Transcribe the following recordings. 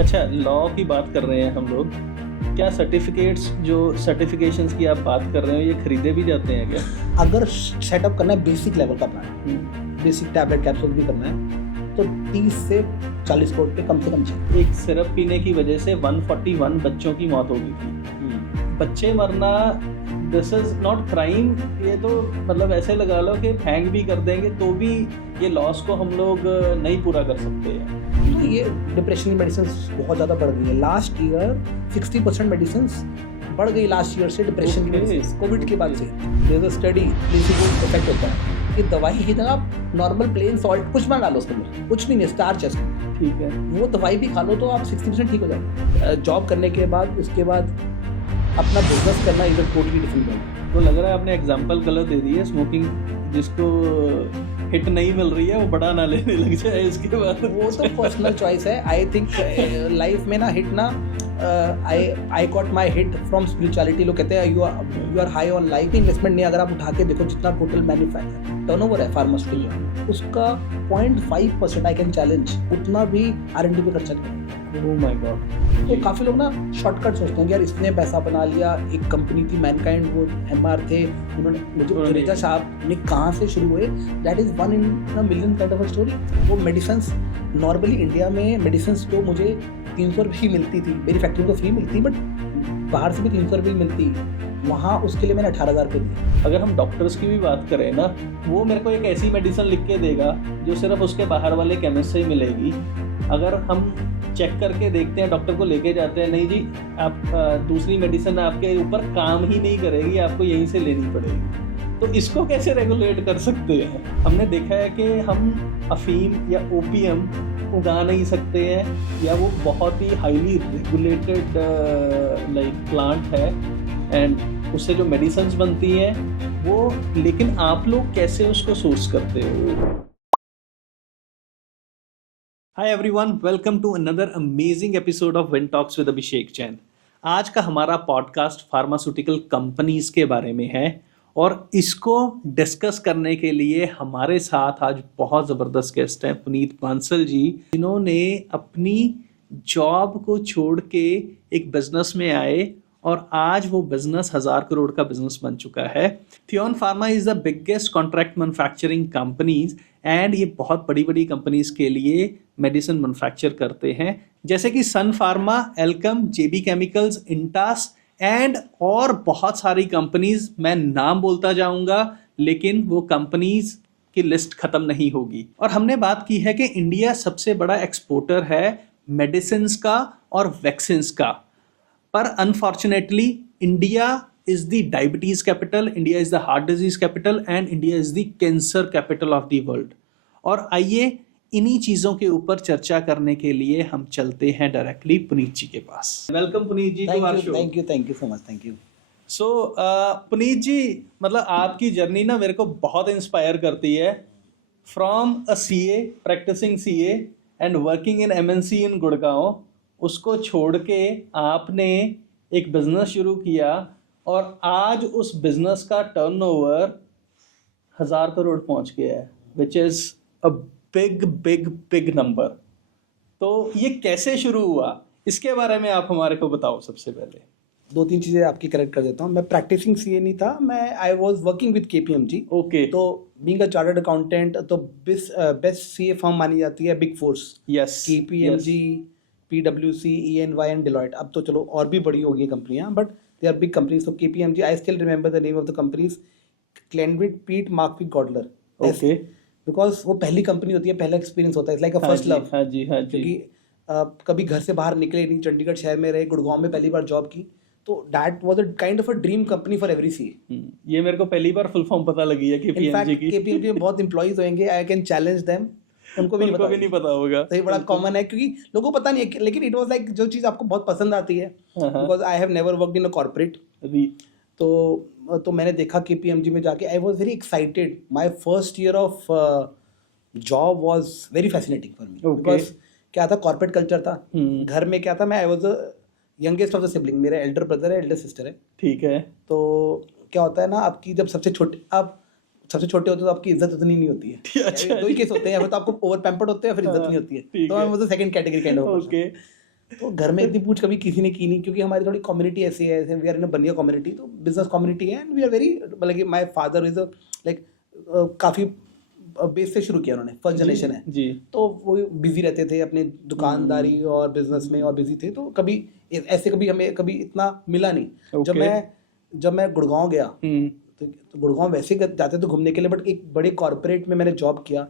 अच्छा, लॉ की बात कर रहे हैं हम लोग। क्या सर्टिफिकेट्स जो सर्टिफिकेशंस की आप बात कर रहे हो ये खरीदे भी जाते हैं क्या? अगर सेटअप करना है बेसिक लेवल का प्लान, बेसिक टैबलेट कैप्सूल भी करना है तो 30 से 40 करोड़ पे कम से कम चाहिए। एक सिरप पीने की वजह से 141 बच्चों की मौत हो गई थी। बच्चे मरना, दिस इज नॉट क्राइम। ये तो मतलब ऐसे लगा लो कि हैंग भी कर देंगे तो भी ये लॉस को हम लोग नहीं पूरा कर सकते हैं। ये डिप्रेशन की मेडिसिन बहुत ज़्यादा बढ़ गई है। लास्ट ईयर 60% मेडिसिन बढ़ गई लास्ट ईयर से डिप्रेशन की मेडिसिन, कोविड के बाद से। There is a study, placebo effect होता है कि दवाई ही ना, आप नॉर्मल प्लेन सॉल्ट कुछ ना डालो उसके अंदर, कुछ भी नहीं, स्टार्च है उसमें, ठीक है, वो दवाई भी खा लो तो आप 60% ठीक हो जाएंगे। जॉब करने के बाद उसके बाद अपना बिजनेस करना is a totally different thing. तो लग रहा है आपने एग्जांपल गलत दे दी है। स्मोकिंग जिसको हिट नहीं मिल रही है वो बड़ा ना लेने लग जाए इसके बाद। वो तो पर्सनल चॉइस है। आई थिंक लाइफ में ना हिट ना, I got my hit from spirituality. लोग कहते हैं you are high on life. Investment नहीं, अगर आप उठा के देखो जितना टोटल मैन्युफैक्चर टर्नओवर है फार्मास्यूटिकल, उसका 0.5% आई कैन चैलेंज उतना भी R&D पे खर्चा करें। Oh my God. तो काफ़ी लोग ना शॉर्टकट सोचते हैं कि यार इसने पैसा बना लिया। एक कंपनी थी मैनकाइंड, वो MR थे, उन्होंने मुझे रेजा साहब ने कहाँ से शुरू हुए, that is 1 in a million kind of story. वो मेडिसिन नॉर्मली इंडिया में मेडिसिन तो मुझे 300 रुपये मिलती थी, मेरी फैक्ट्री को फ्री मिलती, बट बाहर से भी 300 रुपये मिलती, वहाँ उसके लिए मैंने 18,000 रुपये दिए। अगर हम डॉक्टर्स की भी बात करें ना, वो मेरे को एक ऐसी मेडिसिन लिख के देगा जो सिर्फ उसके बाहर वाले केमिस्ट से ही मिलेगी। अगर हम चेक करके देखते हैं, डॉक्टर को लेके जाते हैं, नहीं जी आप दूसरी मेडिसिन आपके ऊपर काम ही नहीं करेगी, आपको यहीं से लेनी पड़ेगी। तो इसको कैसे रेगुलेट कर सकते हैं? हमने देखा है कि हम अफीम या ओपीएम उगा नहीं सकते हैं, या वो बहुत ही हाईली रेगुलेटेड लाइक प्लांट है एंड उससे जो मेडिसिन बनती हैं वो, लेकिन आप लोग कैसे उसको सोर्स करते हो? Hi everyone, welcome to another amazing episode of Win Talks with Abhishek Jain। आज का हमारा पॉडकास्ट फार्मास्यूटिकल कंपनीज के बारे में है और इसको डिस्कस करने के लिए हमारे साथ आज बहुत ज़बरदस्त गेस्ट हैं पुनीत बांसल जी, जिन्होंने अपनी जॉब को छोड़ के एक बिजनेस में आए और आज वो बिजनेस 1000 करोड़ का बिजनेस बन चुका है। Theon pharma is the biggest contract manufacturing companies and ये बहुत बड़ी बड़ी कंपनीज के लिए मेडिसिन मैन्युफैक्चर करते हैं, जैसे कि सन फार्मा, एल्कम, जेबी केमिकल्स, इंटास एंड और बहुत सारी कंपनीज। मैं नाम बोलता जाऊंगा लेकिन वो कंपनीज की लिस्ट खत्म नहीं होगी। और हमने बात की है कि इंडिया सबसे बड़ा एक्सपोर्टर है मेडिसिन का और वैक्सीन्स का, पर unfortunately India is the diabetes capital, India is the heart disease capital and India is the cancer capital of the world. और आइए इन्हीं चीजों के ऊपर चर्चा करने के लिए हम चलते हैं डायरेक्टली पुनीत जी के पास। Welcome Puneet ji to our show. Thank you so much, thank you. So Puneet ji, मतलब आपकी जर्नी ना मेरे को बहुत इंस्पायर करती है। From a CA, practising CA and working in MNC in Gurgaon, उसको छोड़ के आपने एक बिजनेस शुरू किया और आज उस बिजनेस का टर्नओवर 1000 करोड़ पहुंच गया है, which is a big big big number. तो ये कैसे शुरू हुआ, इसके बारे में आप हमारे को बताओ। सबसे पहले 2-3 चीज़ें आपकी करेक्ट कर देता हूँ। मैं प्रैक्टिसिंग CA नहीं था, मैं I was working with KPMG। Okay. तो बीइंग अ चार्टर्ड अकाउंटेंट, तो बेस्ट CA फर्म मानी जाती है big fours. Yes, KPMG, PwC, EY and Deloitte। अब तो चलो और भी बड़ी होगी कंपनियां, but they are big companies. तो KPMG, I still remember the name of the companies, Klynveld, Peat, Marwick, गॉडलर। Okay. Because वो पहली कंपनी होती है, पहला एक्सपीरियंस होता है, लाइक अ फर्स्ट लव। हाँ जी, हाँ जी। क्योंकि कभी घर से बाहर निकले नहीं, चंडीगढ़ शहर में रहे, गुड़गांव में पहली बार जॉब की, तो that was a kind of a dream company for every CA। ये मेरे को पहली बार फुल फॉर्म पता लगी है KPMG की। KPMG में बहुत एम्प्लॉइज होंगे, आई कैन चैलेंज देम, उनको भी नहीं पता होगा। तो ये बड़ा कॉमन है क्योंकि लोगों को पता नहीं है, लेकिन इट वाज लाइक जो चीज़ आपको बहुत पसंद आती है, because I have never worked in a corporate. तो मैंने देखा KPMG में जाके, आई was very excited. My first year of job was very fascinating for me, because क्या था, कॉर्पोरेट कल्चर था। घर में क्या था, मैं I was the youngest of the sibling, मेरा एल्डर ब्रदर है, एल्डर सिस्टर है। ठीक है। तो क्या होता है ना, आपकी जब सबसे छोटे होते हो तो आपकी इज्जत उतनी नहीं होती है। अच्छा, 2 ही केस होते हैं, या फिर तो आपको ओवर पैम्पर्ड होते हैं, फिर इज्जत नहीं होती है। तो I was the second category kind of. Okay. तो घर में इतनी पूछ कभी किसी ने की नहीं, क्योंकि हमारी थोड़ी कम्युनिटी ऐसी है, वी आर इन अ बनिया कम्युनिटी, तो बिजनेस कम्युनिटी है एंड वी आर वेरी, मतलब माय फादर इज लाइक काफ़ी बेस से शुरू किया उन्होंने, फर्स्ट जनरेशन है जी। तो वो बिजी रहते थे अपने दुकानदारी और बिजनेस में और बिजी थे, तो कभी ऐसे कभी हमें कभी इतना मिला नहीं। जब मैं गुड़गांव गया तो गुड़गांव वैसे जाते थे घूमने के लिए, बट एक बड़े कॉर्पोरेट में मैंने जॉब किया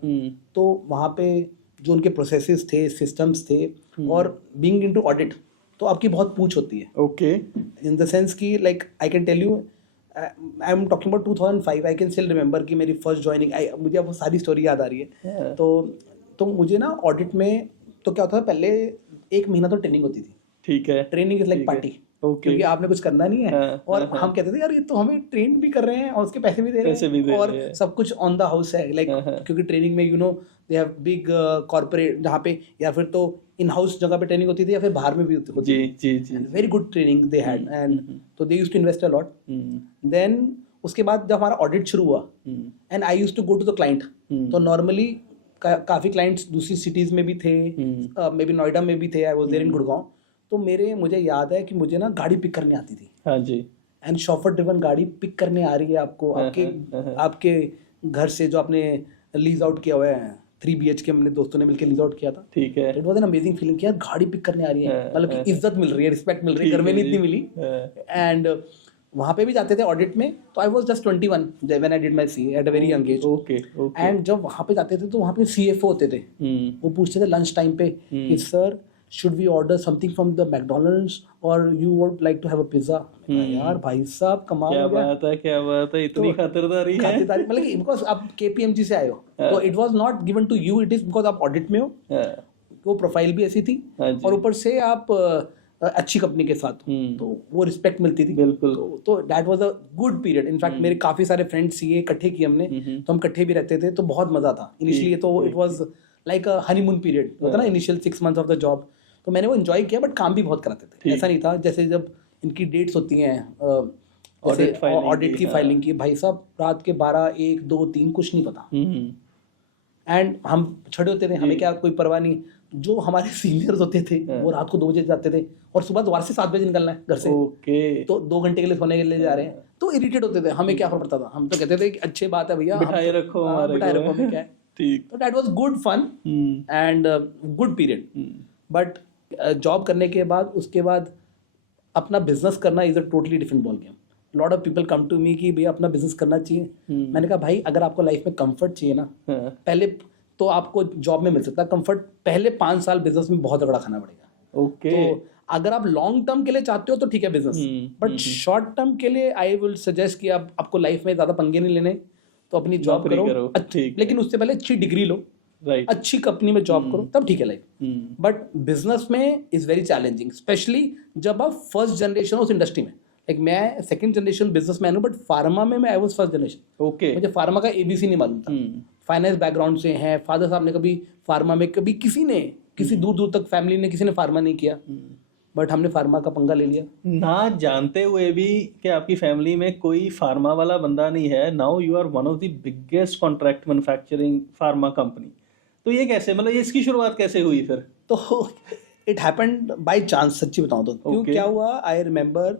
तो वहाँ पे जो उनके प्रोसेसेस थे, सिस्टम्स थे, और बीइंग इनटू ऑडिट तो आपकी बहुत पूछ होती है। ओके। इन द सेंस कि like I can tell you, I am talking about 2005, I can still remember कि मेरी फर्स्ट ज्वाइनिंग, मुझे अब वो सारी स्टोरी याद आ रही है। तो मुझे ना ऑडिट में तो क्या होता था, पहले 1 महीना तो ट्रेनिंग होती थी। ठीक है। ट्रेनिंग इज लाइक पार्टी, क्योंकि आपने कुछ करना नहीं है। और हम कहते थे यार ये तो हमें ट्रेन भी कर रहे हैं और उसके पैसे भी दे रहे हैं और सब कुछ ऑन द हाउस है, लाइक क्योंकि ट्रेनिंग में दे हैव बिग कॉर्पोरेट, जहाँ पे या फिर तो इन हाउस जगह पे ट्रेनिंग होती थी या फिर बाहर में भी होती थी। जी। Very good training they had, and तो they used to invest a lot. Then उसके बाद जब हमारा ऑडिट शुरू हुआ and I used to go to the client, तो नॉर्मली काफ़ी क्लाइंट्स दूसरी सिटीज़ में भी थे, मे बी नोएडा में भी थे, I was there in Gurgaon. तो मुझे याद है कि मुझे ना गाड़ी पिक करने आती थी। हाँ जी। एंड शॉफर ड्रिवन गाड़ी पिक करने आ रही है आपको, आपके घर से जो आपने लीज आउट किया हुआ है 3 BHK, हमने दोस्तों ने मिलकर लीज आउट किया था। ठीक है। It was an amazing feeling कि यार गाड़ी पिक करने आ रही है, मतलब कि इज्जत मिल रही है, रिस्पेक्ट मिल रही है, घर में नहीं इतनी मिली। एंड वहाँ पे भी जाते थे ऑडिट में, तो I was just 21 when I did my CA at a very young age. Okay. And जब वहाँ पे जाते थे तो वहाँ पे CFO होते थे, वो पूछते थे लंच टाइम पे कि sir should we order something from the McDonald's or you would like to have a pizza? यार भाई साहब कमाल हो गया। क्या बात है, इतनी खातिरदारी है। मतलब कि बिकॉज आप KPMG से आए हो, तो it was not given to you, it is because आप ऑडिट में हो, वो प्रोफाइल भी ऐसी थी और ऊपर से आप अच्छी कंपनी के साथ, तो वो रिस्पेक्ट मिलती थी। बिल्कुल। तो that was a good period. In fact मेरे काफी सारे फ्रेंड्स ये इकट्ठे किए हमने, तो हम इकट्ठे भी रहते थे, तो बहुत मजा था इनिशियली। तो it was like a honeymoon period होता ना, initial 6 months of the job. तो मैंने वो एंजॉय किया, बट काम भी बहुत कराते थे। ऐसा नहीं था जैसे जब इनकी डेट्स होती हैं ऑडिट की फाइलिंग की, भाई साहब रात के 12, 1, 2, 3 कुछ नहीं पता। एंड हम छोटे होते थे, हमें क्या कोई परवाह नहीं। जो हमारे सीनियर्स होते थे वो रात को 2 बजे जाते थे और सुबह दोबारा से 7 बजे निकलना है घर से। तो 2 घंटे के लिए सोने के लिए जा रहे हैं, तो इरिटेट होते थे। हमें क्या फर्क पड़ता था, हम तो कहते थे कि अच्छी बात है भैया, बिठाए रखो हमें क्या है। तो that was good fun and good period. But job करने के बाद उसके बाद अपना बिजनेस करना is a totally different ball game. Lot of people come to me कि भैया अपना बिजनेस करना चाहिए। मैंने कहा भाई अगर आपको लाइफ में कंफर्ट चाहिए ना, पहले तो आपको जॉब में मिल सकता है कंफर्ट, पहले 5 साल बिजनेस में बहुत तगड़ा खाना पड़ेगा। ओके। तो अगर आप लॉन्ग टर्म के लिए चाहते हो तो ठीक है बिजनेस, बट शॉर्ट टर्म के लिए आई विल सजेस्ट कि आपको लाइफ में ज्यादा पंगे नहीं लेने, तो अपनी जॉब करो अच्छी, लेकिन उससे पहले अच्छी डिग्री लो, अच्छी कंपनी में जॉब करो, तब ठीक है लाइफ। बट बिजनेस में इज वेरी चैलेंजिंग, स्पेशली जब आप फर्स्ट जनरेशन हो उस इंडस्ट्री में। लाइक मैं सेकंड जनरेशन बिजनेसमैन हूँ, बट फार्मा में मैं I was first generation. Okay. मुझे फार्मा का ABC नहीं मालूम था। फाइनेंस बैकग्राउंड से हैं, फादर साहब ने कभी फार्मा में, कभी किसी दूर दूर तक फैमिली ने किसी ने फार्मा नहीं किया, बट हमने फार्मा का पंगा ले लिया ना जानते हुए भी कि आपकी फैमिली में कोई फार्मा वाला बंदा नहीं है। Now you are one of the biggest contract manufacturing pharma company. तो ये कैसे, मतलब ये इसकी शुरुआत कैसे हुई फिर? तो इट हैपेंड बाय चांस, सच्ची बताऊं तो। क्यों क्या हुआ, आई रिमेम्बर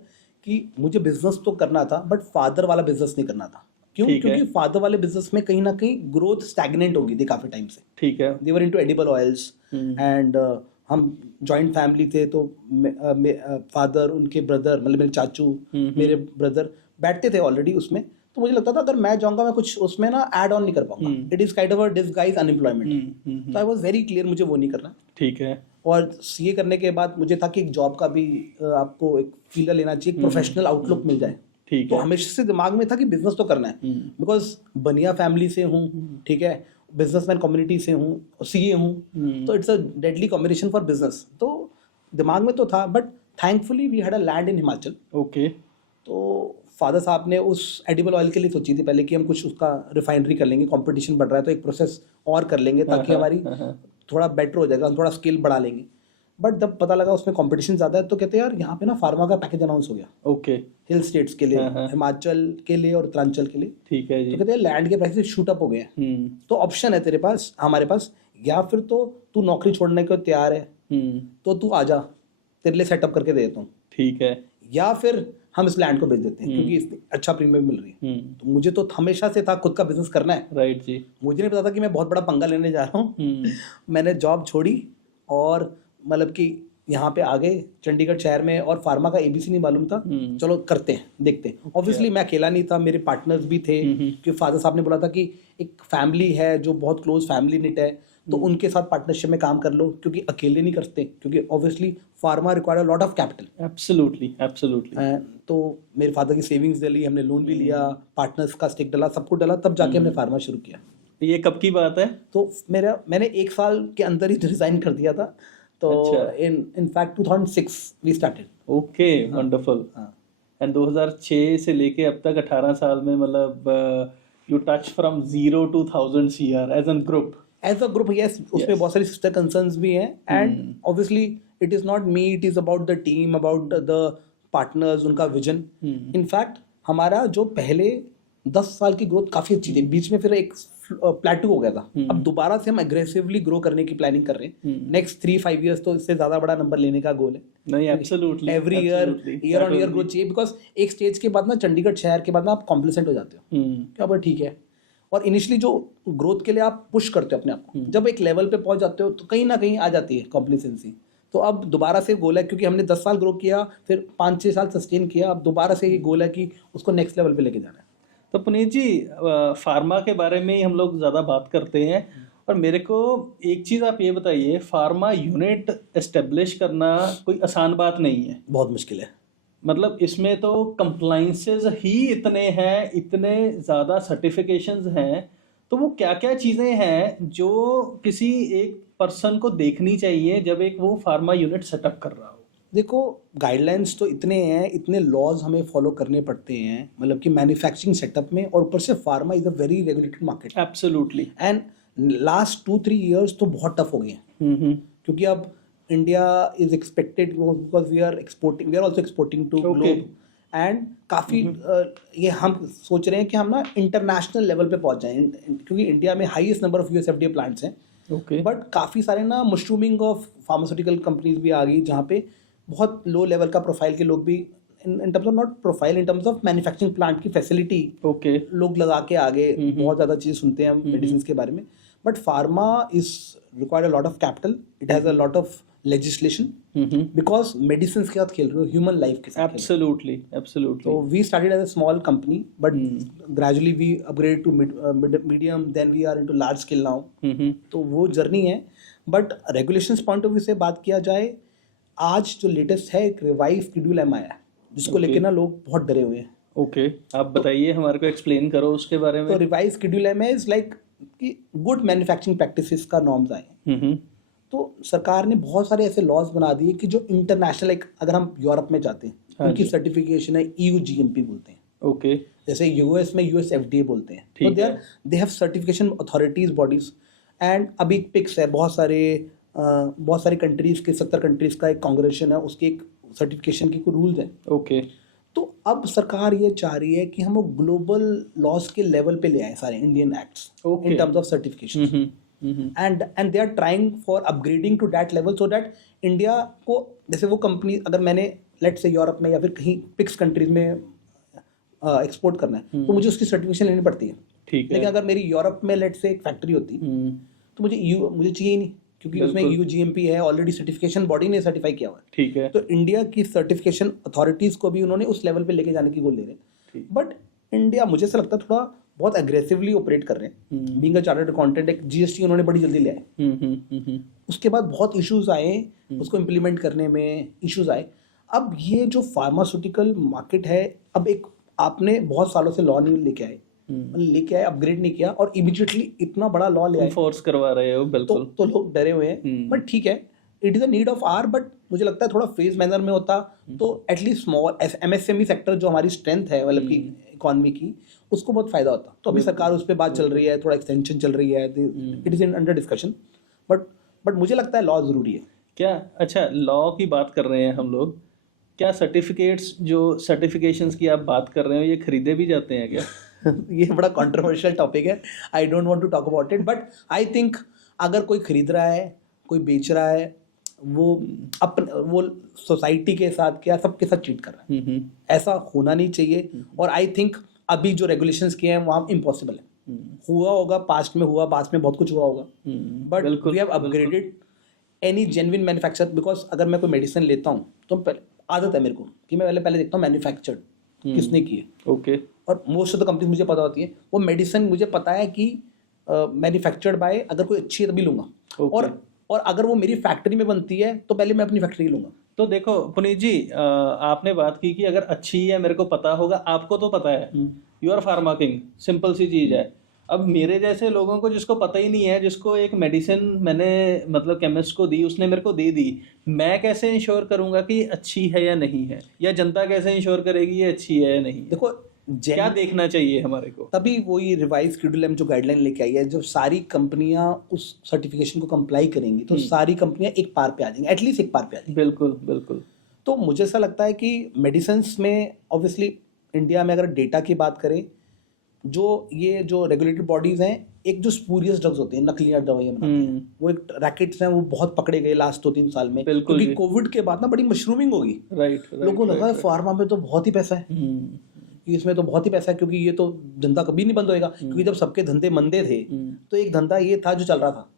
कि मुझे बिजनेस तो करना था, बट फादर वाला बिजनेस नहीं करना था। क्यों? क्योंकि फादर वाले बिजनेस में कहीं ना कहीं ग्रोथ स्टैग्नेंट हो गई थी काफी टाइम से। ठीक है। They were into edible oils and हम जॉइंट फैमिली थे, तो फादर, उनके ब्रदर, मतलब मेरे चाचू, मेरे ब्रदर बैठते थे ऑलरेडी उसमें। तो मुझे लगता था अगर मैं जाऊंगा मैं कुछ उसमें ना ऐड ऑन नहीं कर पाऊंगा, it is kind of a disguise unemployment. तो आई वाज वेरी क्लियर मुझे वो नहीं करना। ठीक है। और सीए करने के बाद मुझे था कि एक जॉब का भी आपको एक फीलर लेना चाहिए, एक प्रोफेशनल आउटलुक मिल जाए। ठीक तो है। हमेशा से दिमाग में था कि बिजनेस तो करना है, बिकॉज बनिया फैमिली से हूँ, ठीक है, बिजनेसमैन कम्युनिटी से हूँ, सीए हूँ, तो it's a deadly combination for business. तो दिमाग में तो था, but thankfully we had a land in Himachal. Okay. तो फादर साहब ने उस एडिबल ऑयल के लिए सोची थी पहले कि हम कुछ उसका रिफाइनरी कर लेंगे, कंपटीशन बढ़ रहा है तो एक प्रोसेस और कर लेंगे ताकि हमारी थोड़ा बेटर हो जाएगा, हम थोड़ा स्केल बढ़ा लेंगे। बट जब पता लगा उसमें कंपटीशन ज़्यादा है, तो कहते हैं यार यहाँ पे ना फार्मा का पैकेज अनाउंस हो गया। ओके। हिल स्टेट्स के लिए, हिमाचल के लिए और उत्तरांचल के लिए। ठीक है जी। तो कहते हैं लैंड के प्राइसेस शूट अप हो गए हैं, तो ऑप्शन है तेरे पास, हमारे पास, या फिर तो तू नौकरी छोड़ने को तैयार है तो तू आ जा तेरे लिए सेटअप करके दे देता हूँ, ठीक है, या फिर हम इस लैंड को बेच देते हैं क्योंकि इसमें अच्छा प्रीमियम मिल रही है। तो मुझे तो हमेशा से था खुद का बिजनेस करना है। राइट जी। मुझे नहीं पता था कि मैं बहुत बड़ा पंगा लेने जा रहा हूँ। मैंने जॉब छोड़ी और मतलब कि यहाँ पे आ गए चंडीगढ़ शहर में, और फार्मा का एबीसी नहीं मालूम था। चलो करते हैं, देखते हैं। ऑब्वियसली मैं अकेला नहीं था, मेरे पार्टनर्स भी थे, क्योंकि फादर साहब ने बोला था कि एक फैमिली है जो बहुत क्लोज फैमिली निट है, तो उनके साथ पार्टनरशिप में काम कर लो, क्योंकि अकेले नहीं करते, क्योंकि obviously pharma required a lot of capital. Absolutely absolutely. तो मेरे फादर की सेविंग्स डली, हमने लोन भी लिया, पार्टनर्स का स्टेक डाला, सब कुछ डाला, तब जाके हमने फार्मा शुरू किया। ये कब की बात है? तो मैंने 1 साल के अंदर ही रिजाइन कर दिया था। तो in fact 2006 we started. Okay, wonderful. And 2006 से लेके अब तक 18 साल में मतलब you touch from 0 to 1000 CR as an group. As a group, yes. उसमें बहुत सारी सिस्टर कंसर्न्स भी हैं, and obviously it is not me, it is about the team, about the partners, उनका विजन। इनफैक्ट हमारा जो पहले 10 साल की ग्रोथ काफी अच्छी थी, बीच में फिर एक प्लेटू हो गया था। अब दोबारा से हम एग्रेसिवली ग्रो करने की प्लानिंग कर रहे हैं। नेक्स्ट 3-5 ईयर्स तो इससे ज्यादा बड़ा नंबर लेने का गोल है। नहीं, absolutely, every year on year growth चाहिए, बिकॉज एक स्टेज के बाद ना, चंडीगढ़ शहर के बाद ना, आप कॉम्प्लिसेंट हो जाते हो। क्या भाई ठीक है, और इनिशियली जो ग्रोथ के लिए आप पुश करते हो अपने आप को, जब एक लेवल पे पहुंच जाते हो तो कहीं ना कहीं आ जाती है कॉम्प्लिसेंसी। तो अब दोबारा से गोल है, क्योंकि हमने 10 साल ग्रो किया, फिर 5-6 साल सस्टेन किया, अब दोबारा से ये गोल है कि उसको नेक्स्ट लेवल पे लेके जाना है। तो पुनीत जी, फार्मा के बारे में ही हम लोग ज़्यादा बात करते हैं, और मेरे को एक चीज़ आप ये बताइए, फार्मा यूनिट एस्टेब्लिश करना कोई आसान बात नहीं है। बहुत मुश्किल है। मतलब इसमें तो कंप्लाइंसेस ही इतने हैं, इतने ज़्यादा सर्टिफिकेशंस हैं, तो वो क्या क्या चीज़ें हैं जो किसी एक पर्सन को देखनी चाहिए जब एक वो फार्मा यूनिट सेटअप कर रहा हो? देखो, गाइडलाइंस तो इतने हैं, इतने लॉज हमें फॉलो करने पड़ते हैं, मतलब कि मैन्युफैक्चरिंग सेटअप में, और ऊपर से pharma is a very regulated market. Absolutely. And last 2-3 years तो बहुत टफ हो गए हैं, क्योंकि अब India is expected, because we are also exporting to globe, and काफ़ी ये हम सोच रहे हैं कि हम ना इंटरनेशनल लेवल पे पहुंच जाएं, क्योंकि इंडिया में highest number of US FDA plants हैं। बट काफ़ी सारे ना मशरूमिंग ऑफ फार्मास्यूटिकल कंपनीज भी आ गई, जहाँ पे बहुत लो लेवल का प्रोफाइल के लोग भी, इन terms of not profile, in terms of manufacturing plant की फैसिलिटी, लोग लगा के आगे बहुत ज़्यादा चीज़ सुनते हैं मेडिसिन के बारे में। But pharma is required a lot of capital, it has a lot of legislation, because medicine के साथ खेल रहे हो, ह्यूमन लाइफ के साथ। Absolutely, absolutely. तो we started as a small company, but gradually we upgrade to medium, then we are into large scale now. तो वो जर्नी है। But regulations point of view से बात किया जाए, आज जो लेटेस्ट है, एक रिवाइज शेड्यूल एम आया है, जिसको लेके ना लोग बहुत डरे हुए हैं। ओके, आप बताइए, हमारे को एक्सप्लेन करो उसके बारे में। तो revise schedule M is like कि गुड मैन्युफैक्चरिंग प्रैक्टिसेस का नॉर्म्स आए। तो सरकार ने बहुत सारे ऐसे लॉज बना दिए कि जो इंटरनेशनल, लाइक अगर हम यूरोप में जाते हैं, उनकी सर्टिफिकेशन है EU GMP बोलते हैं। ओके। जैसे यूएस में US FDA बोलते हैं। तो they have certification authorities, bodies, and अभी पिक्स है, बहुत सारे कंट्रीज के, 70 कंट्रीज का एक कांग्रेशन है, उसके एक सर्टिफिकेशन की कुछ रूल्स हैं। ओके। तो अब सरकार ये चाह रही है कि हम लोग ग्लोबल लॉज के लेवल पे ले आए सारे Indian acts in terms of certification, and they are trying for upgrading to that level, so that India को, जैसे वो कंपनी, अगर मैंने लेट से यूरोप में या फिर कहीं पिक्स कंट्रीज में एक्सपोर्ट करना है, तो मुझे उसकी सर्टिफिकेशन लेनी पड़ती है। ठीक है। लेकिन अगर मेरी यूरोप में लेट से एक फैक्ट्री होती, तो मुझे चाहिए ही नहीं, क्योंकि उसमें EU GMP है ऑलरेडी, सर्टिफिकेशन बॉडी ने सर्टिफाई किया हुआ है। ठीक है। तो इंडिया की सर्टिफिकेशन अथॉरिटीज को भी उन्होंने उस लेवल पे लेके जाने की गोल ले रहे हैं। बट इंडिया, मुझे ऐसा लगता है, थोड़ा बहुत एग्रेसिवली ऑपरेट कर रहे हैं। बीइंग अ चार्टर्ड अकाउंटेंट, एक GST उन्होंने बड़ी जल्दी ले आए। उसके बाद बहुत इश्यूज आए, उसको इम्प्लीमेंट करने में इश्यूज आए। अब ये जो फार्मास्यूटिकल मार्केट है, अब एक आपने बहुत सालों से लॉ नहीं लेके आए, अपग्रेड नहीं किया, और इमीडिएटली इतना बड़ा लॉ ले आए, फोर्स करवा रहे हो। बिल्कुल। तो लोग डरे हुए हैं। बट ठीक है, it is a need of hour, but मुझे लगता है थोड़ा फेज मैनर में होता तो एटलीस्ट स्मॉल MSME सेक्टर, जो हमारी स्ट्रेंथ है मतलब की इकोनॉमी की, उसको बहुत फायदा होता। तो अभी सरकार उस पर बात चल रही है, थोड़ा एक्सटेंशन चल रही है, it is in under discussion. But मुझे लगता है लॉ ज़रूरी है। क्या? अच्छा, लॉ की बात कर रहे हैं हम लोग, क्या सर्टिफिकेट्स, जो सर्टिफिकेशंस की आप बात कर रहे हो, ये खरीदे भी जाते हैं क्या? ये बड़ा कंट्रोवर्शियल टॉपिक है, I don't want to talk about it, but I think अगर कोई खरीद रहा है, कोई बेच रहा है, वो सोसाइटी के साथ क्या सबके साथ चीट कर रहा है। ऐसा होना नहीं चाहिए। और आई थिंक अभी जो रेगुलेशंस किए हैं वहाँ इम्पॉसिबल है। हुआ होगा पास्ट में बहुत कुछ हुआ होगा, but we have upgraded any genuine manufacture. Because अगर मैं कोई मेडिसिन लेता हूँ तो आदत है मेरे को कि मैं पहले देखता हूँ मैन्युफैक्चर्ड किसने की है। ओके। और मोस्ट ऑफ द कंपनीज मुझे पता होती है, वो मेडिसिन मुझे पता है कि मैन्युफैक्चर्ड बाय, अगर कोई अच्छी है तभी लूंगा। और अगर वो मेरी फैक्ट्री में बनती है तो पहले मैं अपनी फैक्ट्री लूंगा। तो देखो पुनीत जी, आपने बात की कि अगर अच्छी है मेरे को पता होगा, आपको तो पता है, you are pharma king, simple सी चीज है। अब मेरे जैसे लोगों को जिसको पता ही नहीं है, जिसको एक मेडिसिन मैंने मतलब केमिस्ट को दी, उसने मेरे को दे दी, मैं कैसे इंश्योर करूंगा कि अच्छी है या नहीं है, या जनता कैसे इंश्योर करेगी ये अच्छी है या नहीं? देखो क्या देखना चाहिए हमारे को? तभी वही रिवाइज शेड्यूल जो गाइडलाइन लेके आई है, जब सारी कंपनियां उस सर्टिफिकेशन को कंप्लाई करेंगी तो सारी कंपनियां एक पार पे आ जाएंगी, एटलीस्ट एक पार पे आ जाएंगी। बिल्कुल बिल्कुल। तो मुझे ऐसा लगता है कि मेडिसिन में ऑब्वियसली इंडिया में अगर डेटा की बात करें, ये जो रेगुलेटरी बॉडीज हैं, एक जो स्पूरियस ड्रग्स होते हैं, नकली दवाइयां बनाते हैं, वो एक रैकेट्स हैं, वो बहुत पकड़े गए लास्ट 2-3 साल में, क्योंकि कोविड के बाद ना बड़ी मशरूमिंग होगी। लोगों को लगा फार्मा में तो बहुत ही पैसा है, इसमें तो बहुत ही पैसा है, क्योंकि ये तो धंधा कभी नहीं बंद होएगा। क्योंकि जब सबके धंधे मंदे थे तो एक धंधा ये था जो चल रहा था।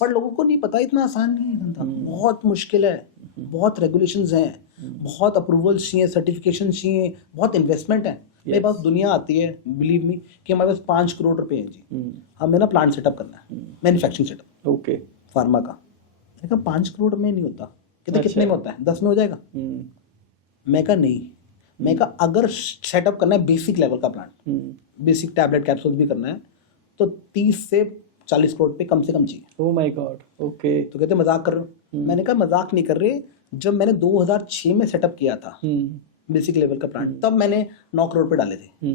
पर लोगों को नहीं पता, इतना आसान नहीं है धंधा, बहुत मुश्किल है, बहुत रेगुलेशंस हैं, बहुत अप्रूवल्स चाहिए, सर्टिफिकेशन चाहिए, बहुत इन्वेस्टमेंट है। मेरे पास दुनिया आती है, बिलीव मी, कि हमारे पास 5 करोड़ रुपए हैं जी, हमें ना प्लांट सेटअप करना है, मैन्युफैक्चरिंग सेटअप, ओके, फार्मा का। मैंने कहा 5 करोड़ में नहीं होता। कहते कितने में होता है? 10 में हो जाएगा। मैं कहा नहीं, मैं कहा अगर सेटअप करना है बेसिक लेवल का प्लांट, बेसिक टैबलेट कैप्सूल भी करना है, तो 30 से 40 करोड़ पे कम से कम चाहिए। Oh my God, okay. तो कहते मजाक कर रहे हो? मैंने कहा मजाक नहीं कर रहे। जब मैंने 2006 में सेटअप किया था बेसिक लेवल का प्लांट, तब मैंने 9 करोड़ पे डाले थे।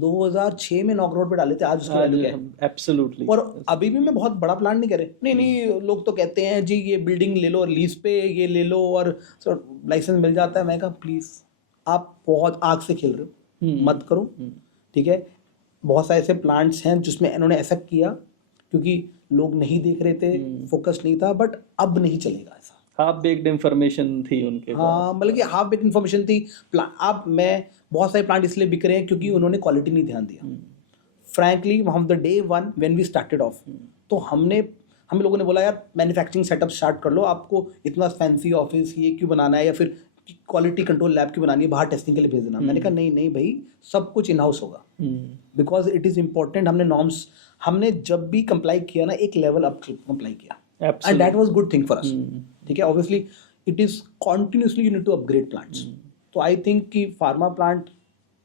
2006 में 9 करोड़ पे डाले थे, आज उसकी वैल्यू क्या है? एब्सोल्युटली। और अभी भी मैं बहुत बड़ा प्लांट नहीं करे, नहीं लोग तो कहते हैं जी ये बिल्डिंग ले लो और लीज पे ये ले लो और लाइसेंस मिल जाता है। मैं कहा प्लीज आप बहुत आग से खेल रहे हो, मत करो, ठीक है। बहुत सारे ऐसे प्लांट्स हैं जिसमें इन्होंने ऐसा किया क्योंकि लोग नहीं देख रहे थे, फोकस नहीं था, बट अब नहीं चलेगा ऐसा। हाफ बेक्ड इंफॉर्मेशन थी उनके पास। हाँ, मतलब कि हाफ बेक्ड इंफॉर्मेशन थी। अब मैं बहुत सारे प्लांट इसलिए बिक रहे हैं क्योंकि उन्होंने क्वालिटी नहीं ध्यान दिया। फ्रैंकली हम the day one when we started off, तो हम लोगों ने बोला यार मैन्युफैक्चरिंग सेटअप स्टार्ट कर लो, आपको इतना फैंसी ऑफिस ये क्यों बनाना है, या फिर क्वालिटी कंट्रोल लैब क्यों बनानी है, बाहर टेस्टिंग के लिए भेज देना। मैंने कहा नहीं भाई, सब कुछ इन हाउस होगा, बिकॉज इट इज इम्पोर्टेंट। हमने नॉर्म्स, हमने जब भी कंप्लाई किया ना, एक लेवल अप कंप्लाई किया, and that was good thing for us, ठीक है। Obviously it is continuously you need to upgrade plants. तो आई थिंक कि फार्मा प्लांट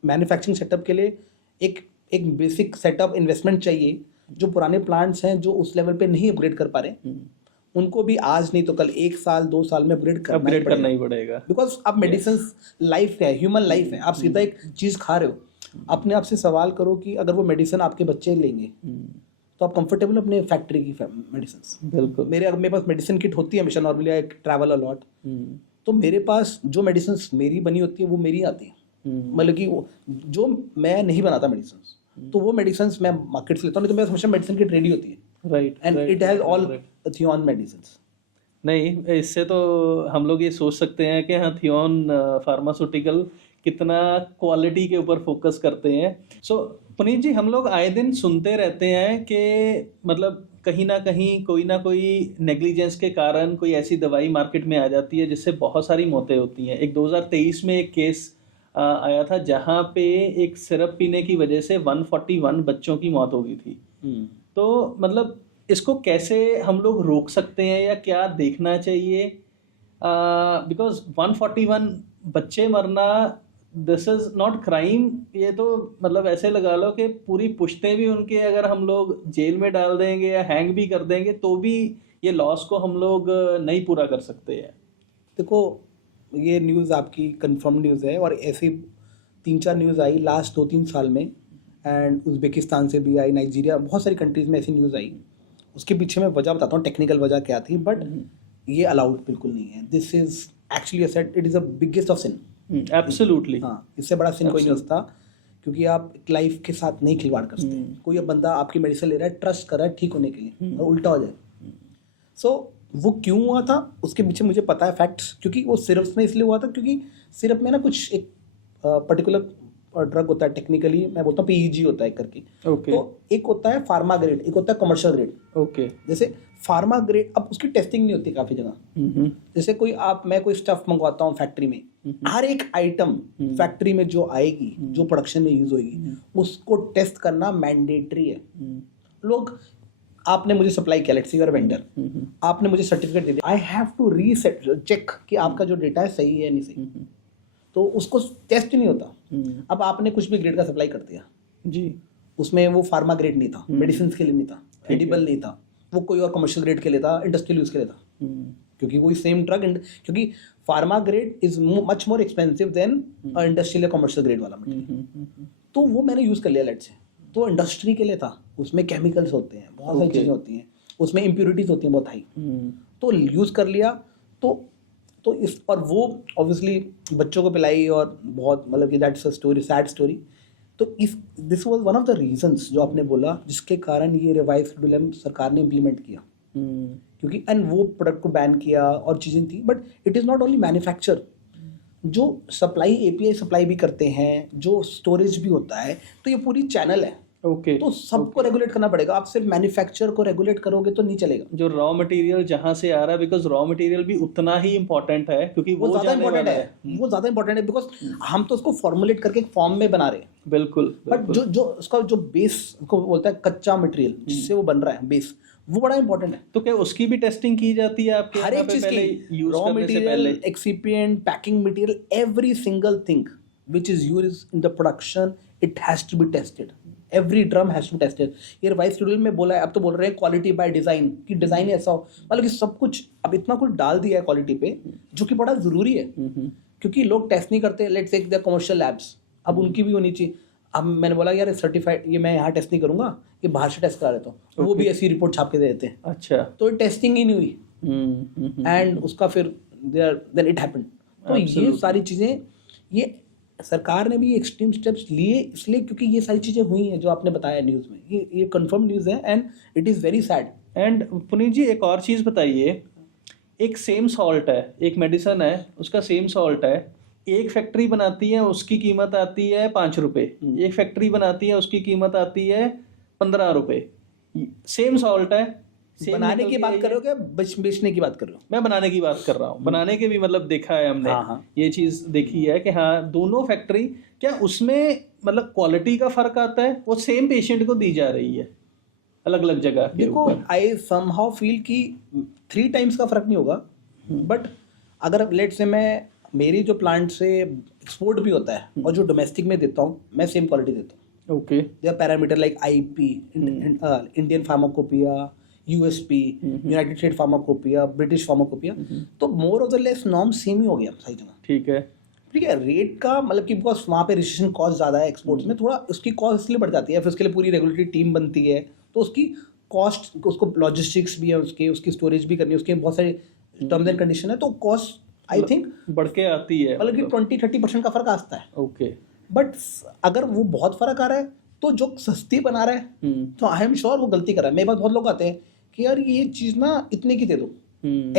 मैन्युफैक्चरिंग सेटअप के लिए एक बेसिक सेटअप इन्वेस्टमेंट चाहिए। जो पुराने प्लांट्स हैं जो उस लेवल पे नहीं अपग्रेड कर पा रहे, उनको भी आज नहीं तो कल 1 साल 2 साल में अपग्रेड करना ही पड़ेगा। बिकॉज अब मेडिसिन लाइफ है, ह्यूमन लाइफ है। आप सीधा एक चीज़ खा रहे हो, अपने आप से सवाल करो कि अगर वो मेडिसिन आपके बच्चे लेंगे तो आप कंफर्टेबल अपने फैक्ट्री की मेडिसिन? बिल्कुल। मेरे पास मेडिसिन किट होती है हमेशा, normally I travel a lot, तो मेरे पास जो मेडिसिन मेरी बनी होती है वो मेरी आती है। मतलब कि जो मैं नहीं बनाता मेडिसिन, तो वो मेडिसिन मैं मार्केट से लेता हूँ, नहीं तो मेरे हमेशा मेडिसिन किट रेडी होती है, right, and it has all Theon medicine. नहीं, इससे तो हम लोग ये सोच सकते हैं कि हाँ, थियोन फार्मास्यूटिकल कितना क्वालिटी के ऊपर फोकस करते हैं। सो पुनीत जी, हम लोग आए दिन सुनते रहते हैं कि मतलब कहीं ना कहीं कोई ना कोई नेग्लिजेंस के कारण कोई ऐसी दवाई मार्केट में आ जाती है जिससे बहुत सारी मौतें होती हैं। एक 2023 में एक केस आया था जहाँ पे एक सिरप पीने की वजह से 141 बच्चों की मौत हो गई थी। तो मतलब इसको कैसे हम लोग रोक सकते हैं या क्या देखना चाहिए? बिकॉज 141 बच्चे मरना, दिस इज नॉट क्राइम। ये तो मतलब ऐसे लगा लो कि पूरी पुश्तें भी उनके अगर हम लोग जेल में डाल देंगे या हैंग भी कर देंगे तो भी ये लॉस को हम लोग नहीं पूरा कर सकते हैं। देखो, ये न्यूज़ आपकी कंफर्म न्यूज़ है, और ऐसी 3-4 न्यूज़ आई लास्ट 2-3 साल में, एंड उज़्बेकिस्तान से भी आई, नाइजीरिया, बहुत सारी कंट्रीज़ में ऐसी न्यूज़ आई। उसके पीछे मैं वजह बताता हूँ, टेक्निकल वजह क्या थी, बट ये अलाउड बिल्कुल नहीं है। This is actually sad it is the biggest of sin. Absolutely. हाँ, इससे बड़ा सिन कोई नहीं होता, क्योंकि आप लाइफ के साथ नहीं खिलवाड़ कर सकते। कोई अब बंदा आपकी मेडिसिन ले रहा है, ट्रस्ट कर रहा है ठीक होने के लिए, और उल्टा हो जाए। सो वो क्यों हुआ था उसके पीछे मुझे पता है फैक्ट्स, क्योंकि वो सिरप्स में इसलिए हुआ था क्योंकि सिरप में ना कुछ एक पर्टिकुलर ड्रग होता है, टेक्निकली मैं बोलता हूँ पीईजी होता है करके। ओके। तो एक होता है फार्मा ग्रेड, एक होता है कमर्शियल ग्रेड। ओके। जैसे फार्मा ग्रेड, अब उसकी टेस्टिंग नहीं होती काफी जगह। जैसे मैं कोई स्टफ मंगवाता हूँ फैक्ट्री में, हर एक आइटम फैक्ट्री में जो आएगी, जो प्रोडक्शन में यूज होगी, उसको टेस्ट करना मैंडेटरी है। लोग, आपने मुझे सप्लाई किया, let's say you are vendor, आपने मुझे सर्टिफिकेट दे दिया, I have to reset check कि आपका जो डेटा है सही है या नहीं सही। तो उसको टेस्ट ही नहीं होता। अब आपने कुछ भी ग्रेड का सप्लाई कर दिया जी, उसमें वो फार्मा ग्रेड नहीं था, मेडिसिन के लिए नहीं था, एडिबल नहीं था, वो कोई और कमर्शियल ग्रेड के लिए था, इंडस्ट्रियल यूज के लिए था, क्योंकि वही सेम ड्रग, क्योंकि pharma grade is much more expensive than industrial या कमर्शियल ग्रेड वाला मटेरियल। तो वो मैंने यूज कर लिया लेट्स से, तो इंडस्ट्री के लिए था, उसमें केमिकल्स होते हैं, बहुत सारी चीजें होती हैं, उसमें इम्प्योरिटीज होती हैं बहुत हाई, तो यूज कर लिया। तो इस, और वो ऑब्वियसली बच्चों को पिलाई, और बहुत मतलब कि that's a story, sad story. तो इस this was one of the reasons जो आपने बोला, जिसके कारण ये रिवाइज शेड्यूल सरकार ने इम्प्लीमेंट किया, क्योंकि एंड वो प्रोडक्ट को बैन किया और चीज़ें थी। But it is not only manufacture, जो सप्लाई एपीआई सप्लाई भी करते हैं, जो स्टोरेज भी होता है, तो ये पूरी चैनल है। ओके। तो सबको रेगुलेट करना पड़ेगा। आप सिर्फ मैन्युफैक्चर को रेगुलेट करोगे तो नहीं चलेगा। जो रॉ मटेरियल जहाँ से आ रहा है, बिकॉज रॉ मटेरियल भी उतना ही इम्पोर्टेंट है, क्योंकि वो ज़्यादा इंपॉर्टेंट है, वो ज़्यादा इंपॉर्टेंट है, बिकॉज हम तो उसको फॉर्मुलेट करके एक फॉर्म में बना रहे हैं। बिल्कुल। बट जो उसका जो बेस को बोलता है, कच्चा मटेरियल जिससे वो बन रहा है बेस, वो बड़ा इंपॉर्टेंट है। तो क्या उसकी भी टेस्टिंग की जाती है आपके हर एक चीज की, raw material, excipient, packing material, every single thing which is used in the production, it has to be tested, every drum has to tested. ये रिवाइज शेड्यूल में बोला है, अब तो बोल रहे हैं क्वालिटी बाय डिजाइन, कि डिजाइन ऐसा हो, मतलब कि सब कुछ अब इतना कुछ डाल दिया है क्वालिटी पे, जो कि बड़ा जरूरी है, क्योंकि लोग टेस्ट नहीं करते। Let's say the commercial labs, अब उनकी भी होनी चाहिए। अब मैंने बोला यार सर्टिफाइड, ये मैं यहाँ टेस्ट नहीं करूंगा, ये बाहर से टेस्ट करा लेता हूँ, वो भी ऐसी रिपोर्ट छाप के दे देते हैं। अच्छा। तो टेस्टिंग ही नहीं हुई, एंड उसका फिर देन इट हैपेंड। तो ये सारी चीज़ें, ये सरकार ने भी एक्सट्रीम स्टेप्स लिए इसलिए क्योंकि ये सारी चीज़ें हुई हैं जो आपने बताया न्यूज़ में, ये कंफर्म न्यूज़ है, and it is very sad. And Puneet ji, एक और चीज़ बताइए, एक सेम सॉल्ट है, एक मेडिसिन है, उसका सेम सॉल्ट है, एक फैक्ट्री बनाती है, उसकी कीमत आती है 5 रुपये, एक फैक्ट्री बनाती है, उसकी कीमत आती है 15 रुपये। सेम सॉल्ट है, बनाने की बात कर रहे हो क्या बेचने की बात कर रहे हो? मैं बनाने की बात कर रहा हूँ। बनाने के भी मतलब देखा है हमने, ये चीज़ देखी है कि हाँ, दोनों फैक्ट्री, क्या उसमें मतलब क्वालिटी का फर्क आता है? वो सेम पेशेंट को दी जा रही है अलग अलग जगह के देखो, आई समहाउ फील कि 3 टाइम्स का फर्क नहीं होगा, बट अगर लेट से मेरी जो प्लांट से एक्सपोर्ट भी होता है और जो डोमेस्टिक में देता हूँ, मैं सेम क्वालिटी देता हूँ। Okay. There parameter like IP, Indian pharmacopoeia, USP, United State pharmacopoeia, British pharmacopoeia, तो more of the less norm same ही हो गया सारी जगह। ठीक है। ठीक है। रेट का मतलब कि बिकॉज वहाँ पे रजिस्ट्रेशन कॉस्ट ज़्यादा है, एक्सपोर्ट्स में थोड़ा उसकी कॉस्ट इसलिए बढ़ जाती है, फिर उसके लिए पूरी रेगुलेटरी टीम बनती है, तो उसकी कॉस्ट, उसको लॉजिस्टिक्स भी है, उसकी स्टोरेज भी करनी है, उसके बहुत सारे टर्म्स एंड कंडीशन है, तो कॉस्ट आई थिंक बढ़ के आती है, मतलब कि 20-30% का फर्क आता है। ओके। बट अगर वो बहुत फर्क आ रहा है तो जो सस्ती बना रहा है, तो आई एम श्योर वो गलती कर रहा है। मेरे पास बहुत लोग आते हैं कि यार ये चीज़ ना इतने की दे दो,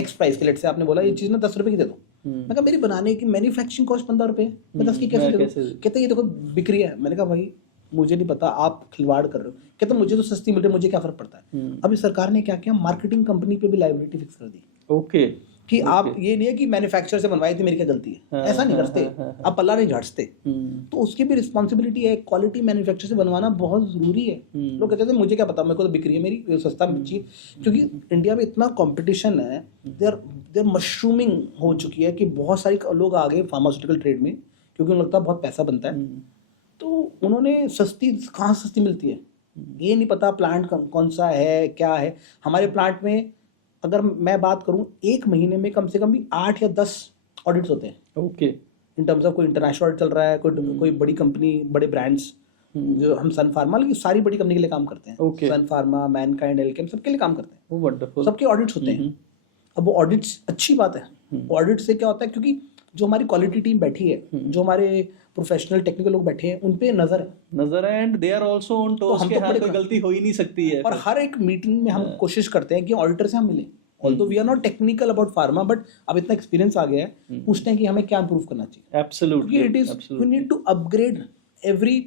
एक्स प्राइस के, लेट से आपने बोला ये चीज़ ना 10 रुपये की दे दो, मैं कहा मेरी बनाने की मैन्युफैक्चरिंग कॉस्ट 15 रुपये, मैं 10 की कैसे दे दूँ? कहते ये देखो बिक रही है। मैंने कहा भाई मुझे नहीं पता, आप खिलवाड़ कर रहे हो। कहते मुझे तो सस्ती मिल रही है, मुझे क्या फर्क पड़ता है। अभी सरकार ने क्या किया, मार्केटिंग कंपनी पे भी लायबिलिटी फिक्स कर दी। ओके। कि आप ये नहीं है कि मैन्युफैक्चरर से बनवाई थी मेरी क्या गलती है, ऐसा नहीं करते, आप पल्ला नहीं झाड़ते। तो उसकी भी रिस्पॉन्सिबिलिटी है, क्वालिटी मैन्युफैक्चर से बनवाना बहुत जरूरी है। लोग कहते हैं मुझे क्या पता, मेरे को तो बिक रही है मेरी, सस्ता चाहिए, क्योंकि इंडिया में इतना कंपटीशन है, देयर मशरूमिंग हो चुकी है कि बहुत सारे लोग आ गए फार्मास्यूटिकल ट्रेड में, क्योंकि उन्हें लगता है बहुत पैसा बनता है। तो उन्होंने सस्ती, कहाँ सस्ती मिलती है ये नहीं पता, प्लांट कौन सा है, क्या है। हमारे प्लांट में अगर मैं बात करूं, 1 महीने में कम से कम भी 8 या 10 ऑडिट्स होते हैं। ओके। इन टर्म्स ऑफ कोई इंटरनेशनल ऑडिट चल रहा है, कोई बड़ी कंपनी, बड़े ब्रांड्स, जो हम सन फार्मा, लेकिन सारी बड़ी कंपनी के लिए काम करते हैं। सन फार्मा, मैनकाइंड, एल्केम, सबके लिए काम करते हैं। वो वंडरफुल, सबके ऑडिट्स होते हैं। अब वो ऑडिट्स अच्छी बात है। ऑडिट से क्या होता है, क्योंकि जो हमारी क्वालिटी टीम बैठी है, जो हमारे प्रोफेशनल टेक्निकल लोग बैठे हैं, उन पे नजर है, and they are also on toes, हम तो कोई गलती हो ही नहीं सकती है। और हर एक मीटिंग में हम कोशिश करते हैं कि ऑडिटर से हम मिलें, although we are not technical about pharma, but अब इतना एक्सपीरियंस आ गया है, पूछते हैं कि हमें क्या इंप्रूव करना चाहिए। Absolutely, it is you need to upgrade every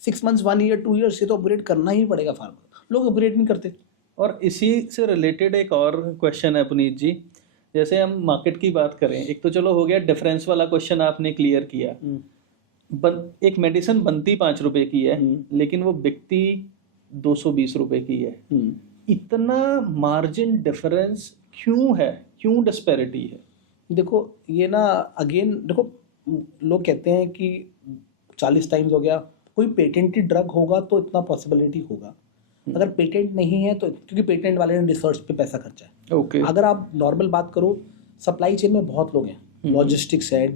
6 months, 1 year, 2 years, ये तो अपग्रेड करना ही पड़ेगा फार्मा। लोग अपग्रेड नहीं करते। और इसी से रिलेटेड एक और क्वेश्चन है पुनीत जी, जैसे हम मार्केट की बात करें, एक तो चलो हो गया डिफरेंस वाला क्वेश्चन आपने क्लियर किया। एक मेडिसिन बनती 5 रुपए की है, लेकिन वो बिकती 220 रुपए की है। इतना मार्जिन डिफरेंस क्यों है, क्यों डिस्पैरिटी है? देखो ये ना, अगेन देखो, लोग कहते हैं कि 40 टाइम्स हो गया, कोई पेटेंटेड ड्रग होगा तो इतना पॉसिबिलिटी होगा। अगर पेटेंट नहीं है तो, क्योंकि पेटेंट वाले ने रिसर्च पे पैसा खर्चा है। ओके। अगर आप नॉर्मल बात करो, सप्लाई चेन में बहुत लोग हैं, लॉजिस्टिक्स है,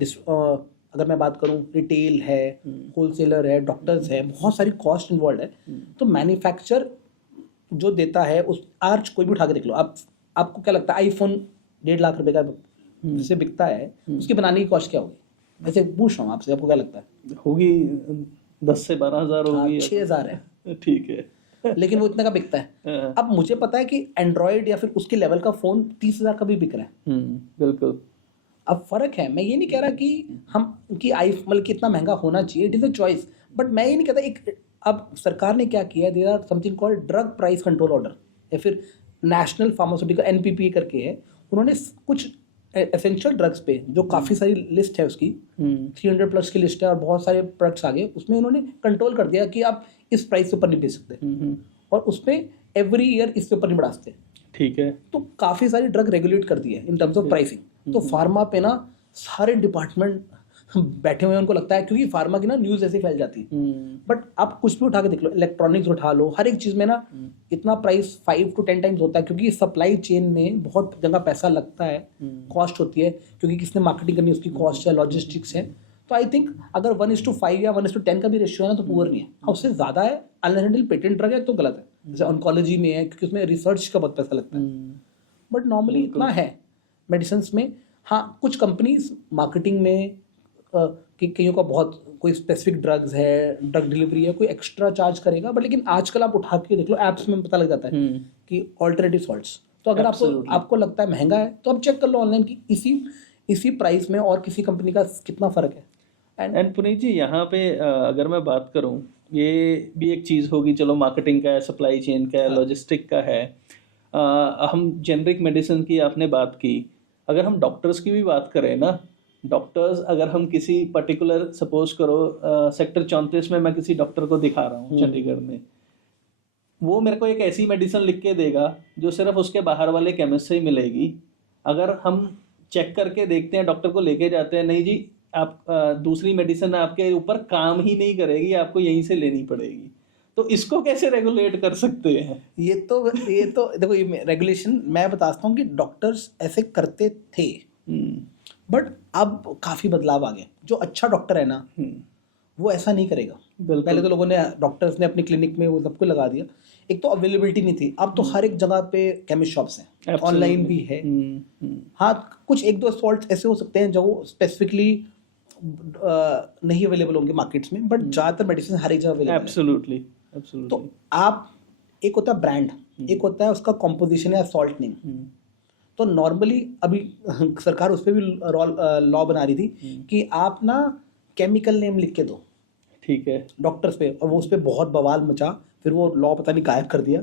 अगर मैं बात करूं रिटेल है, होलसेलर है, डॉक्टर्स है, बहुत सारी कॉस्ट इन्वॉल्व है। तो मैन्युफैक्चर जो देता है, उस आज कोई भी उठा के देख लो, आपको क्या लगता है आईफोन 1.5 लाख रुपए का जैसे बिकता है, उसकी बनाने की कॉस्ट क्या होगी? वैसे पूछ रहा हूँ आपसे, आपको क्या लगता है? होगी 10 से 12 हज़ार होगी। 6,000 है। ठीक है। लेकिन वो इतना का बिकता है। अब मुझे पता है कि एंड्रॉयड या फिर उसके लेवल का फोन 30,000 का भी बिक रहा है। बिल्कुल। अब फर्क है, मैं ये नहीं कह रहा कि मतलब कि इतना महंगा होना चाहिए, it is a choice, but मैं ये नहीं कहता। एक अब सरकार ने क्या किया, there are something called drug price control order, या फिर नेशनल फार्मास्यूटिकल एनपीपी करके है। उन्होंने कुछ एसेंशियल ड्रग्स पे, जो काफ़ी सारी लिस्ट है उसकी, 300 प्लस की लिस्ट है और बहुत सारे प्रोडक्ट्स आ गए, उसमें उन्होंने कंट्रोल कर दिया कि आप इस प्राइस से ऊपर नहीं बेच सकते, और उसमें एवरी ईयर इससे ऊपर नहीं बढ़ा सकते। ठीक है। तो काफ़ी सारी ड्रग रेगुलेट कर दी है इन टर्म्स ऑफ प्राइसिंग। तो फार्मा पे ना सारे डिपार्टमेंट बैठे हुए हैं, उनको लगता है, क्योंकि फार्मा की ना न्यूज़ ऐसे फैल जाती है। बट आप कुछ भी उठा के देख लो, इलेक्ट्रॉनिक्स उठा लो, हर एक चीज़ में ना इतना प्राइस 5 to 10 टाइम्स होता है, क्योंकि सप्लाई चेन में बहुत जगह पैसा लगता है, कॉस्ट होती है, क्योंकि किसने मार्केटिंग करनी है उसकी कॉस्ट है, लॉजिस्टिक्स है। तो आई थिंक अगर 1:5 या 1:10 का भी रेशियो है ना, तो पुअर नहीं है। उससे ज़्यादा है अनहेंडल पेटेंट ड्रग है तो गलत है। जैसे ऑन्कोलॉजी में है, क्योंकि उसमें रिसर्च का बहुत पैसा लगता है, बट नॉर्मली इतना है मेडिसिन में। हाँ, कुछ कंपनीज मार्केटिंग में कि कईयों का बहुत, कोई स्पेसिफिक ड्रग्स है, ड्रग डिलीवरी है, कोई एक्स्ट्रा चार्ज करेगा, बट लेकिन आजकल आप उठा के देख लो, एप्स में पता लग जाता है कि ऑल्टरनेटिव सॉल्ट्स। तो अगर आपको लगता है महंगा है, तो आप चेक कर लो ऑनलाइन कि इसी प्राइस में और किसी कंपनी का कितना फ़र्क है। एंड पुनीत जी, यहाँ पे अगर मैं बात करूँ, ये भी एक चीज़ होगी, चलो मार्केटिंग का है, सप्लाई चेन का है, लॉजिस्टिक का है। हम जेनरिक मेडिसिन की आपने बात की, अगर हम डॉक्टर्स की भी बात करें ना, डॉक्टर्स अगर हम किसी पर्टिकुलर, सपोज करो सेक्टर 34 में मैं किसी डॉक्टर को दिखा रहा हूँ चंडीगढ़ में, वो मेरे को एक ऐसी मेडिसिन लिख के देगा जो सिर्फ उसके बाहर वाले केमिस्ट से ही मिलेगी। अगर हम चेक करके देखते हैं, डॉक्टर को लेके जाते हैं, नहीं जी आप दूसरी मेडिसिन आपके ऊपर काम ही नहीं करेगी, आपको यहीं से लेनी पड़ेगी। तो इसको कैसे रेगुलेट कर सकते हैं? ये तो देखो, ये रेगुलेशन मैं बताता हूँ कि डॉक्टर्स ऐसे करते थे, बट अब काफ़ी बदलाव आ गया। जो अच्छा डॉक्टर है ना, वो ऐसा नहीं करेगा। पहले तो लोगों ने, डॉक्टर्स ने अपनी क्लिनिक में वो सब कुछ लगा दिया। एक तो अवेलेबिलिटी नहीं थी, अब तो हर एक जगह पे केमिस्ट शॉप्स हैं, ऑनलाइन भी है। हाँ, कुछ 1-2 सॉल्ट ऐसे हो सकते हैं जो स्पेसिफिकली नहीं अवेलेबल होंगे मार्केट्स में, बट ज़्यादातर मेडिसिन हर एक जगह अवेलेबल है। एब्सोल्युटली। तो आप, एक होता है ब्रांड, एक होता है उसका कॉम्पोजिशन या सॉल्ट नेम। तो नॉर्मली अभी सरकार उस पर भी लॉ बना रही थी कि आप ना केमिकल नेम लिख के दो, ठीक है, डॉक्टर्स पे, और वो उस पर बहुत बवाल मचा, फिर वो लॉ पता नहीं गायब कर दिया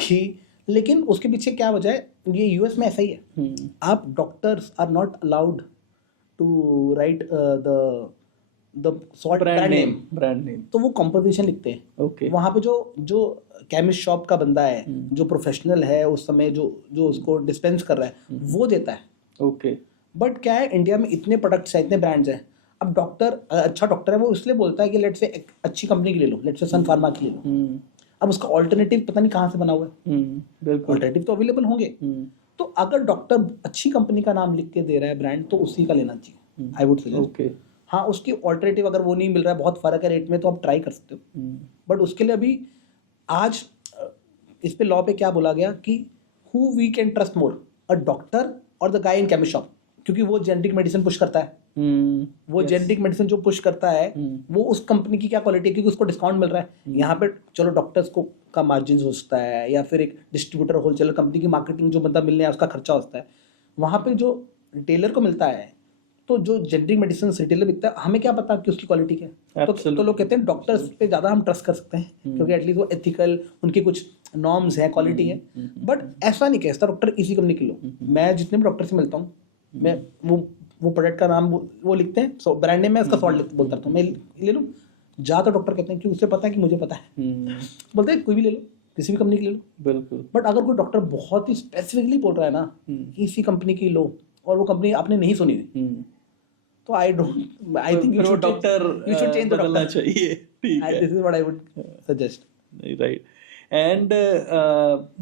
कि, लेकिन उसके पीछे क्या वजह है, ये यूएस में ऐसा ही है। आप doctors are not allowed to write the salt brand name, तो वो कॉम्पोजिशन लिखते हैं। ओके। वहाँ पे जो केमिस्ट शॉप का बंदा है, जो प्रोफेशनल है उस समय, जो उसको डिस्पेंस कर रहा है, वो देता है। ओके। बट क्या है, इंडिया में इतने प्रोडक्ट्स हैं, इतने ब्रांड्स हैं, अब डॉक्टर, अच्छा डॉक्टर है, वो इसलिए बोलता है कि लेट्स से अच्छी कंपनी की ले लो, लेट्स से सन फार्मा की ले लो। अब उसका ऑल्टरनेटिव पता नहीं कहाँ से बना हुआ है, ऑल्टरनेटिव तो अवेलेबल होंगे। तो अगर डॉक्टर अच्छी कंपनी का नाम लिख के दे रहा है ब्रांड, तो उसी का लेना चाहिए, आई वुड सजेस्ट। ओके। हाँ, उसकी ऑल्टरनेटिव अगर वो नहीं मिल रहा है, बहुत फ़र्क है रेट में, तो आप ट्राई कर सकते हो। बट उसके लिए अभी आज इस पे लॉ पे क्या बोला गया कि who we can trust more, a doctor और the guy in chemist shop. क्योंकि वो जेनेटिक मेडिसिन पुश करता है, वो जेनेटिक मेडिसिन जो पुश करता है वो उस कंपनी की क्या क्वालिटी है, क्योंकि उसको डिस्काउंट मिल रहा है। यहाँ पे चलो डॉक्टर्स को का मार्जिन हो सकता है, या फिर एक डिस्ट्रीब्यूटर होलसेलर कंपनी की मार्केटिंग जो बंदा मिलने है उसका खर्चा होता है। वहाँ पे जो रिटेलर को मिलता है, तो जो जेनेरिक मेडिसिन रिटेलर बिकता है, हमें क्या पता कि उसकी क्वालिटी क्या है। तो लोग कहते हैं डॉक्टर्स पे ज़्यादा हम ट्रस्ट कर सकते हैं, क्योंकि एटलीस्ट वो एथिकल, उनके कुछ नॉर्म्स हैं, क्वालिटी है। बट ऐसा नहीं कहता डॉक्टर इसी कंपनी की लो। मैं जितने भी डॉक्टर से मिलता हूँ, मैं वो प्रोडक्ट का नाम वो लिखते हैं, सो ब्रांड नेम में उसका सॉल्ट बोलता हूँ, मैं ले लूँ। ज़्यादा डॉक्टर कहते हैं कि उसे पता है कि मुझे पता है, बोलते हैं कोई भी ले लो, किसी भी कंपनी की ले लो। बिल्कुल। बट अगर कोई डॉक्टर बहुत ही स्पेसिफिकली बोल रहा है ना कि इसी कंपनी की लो, और वो कंपनी आपने नहीं सुनी हुई, तो I think you should change the doctor चाहिए। ठीक है, this is what I would suggest. Right. And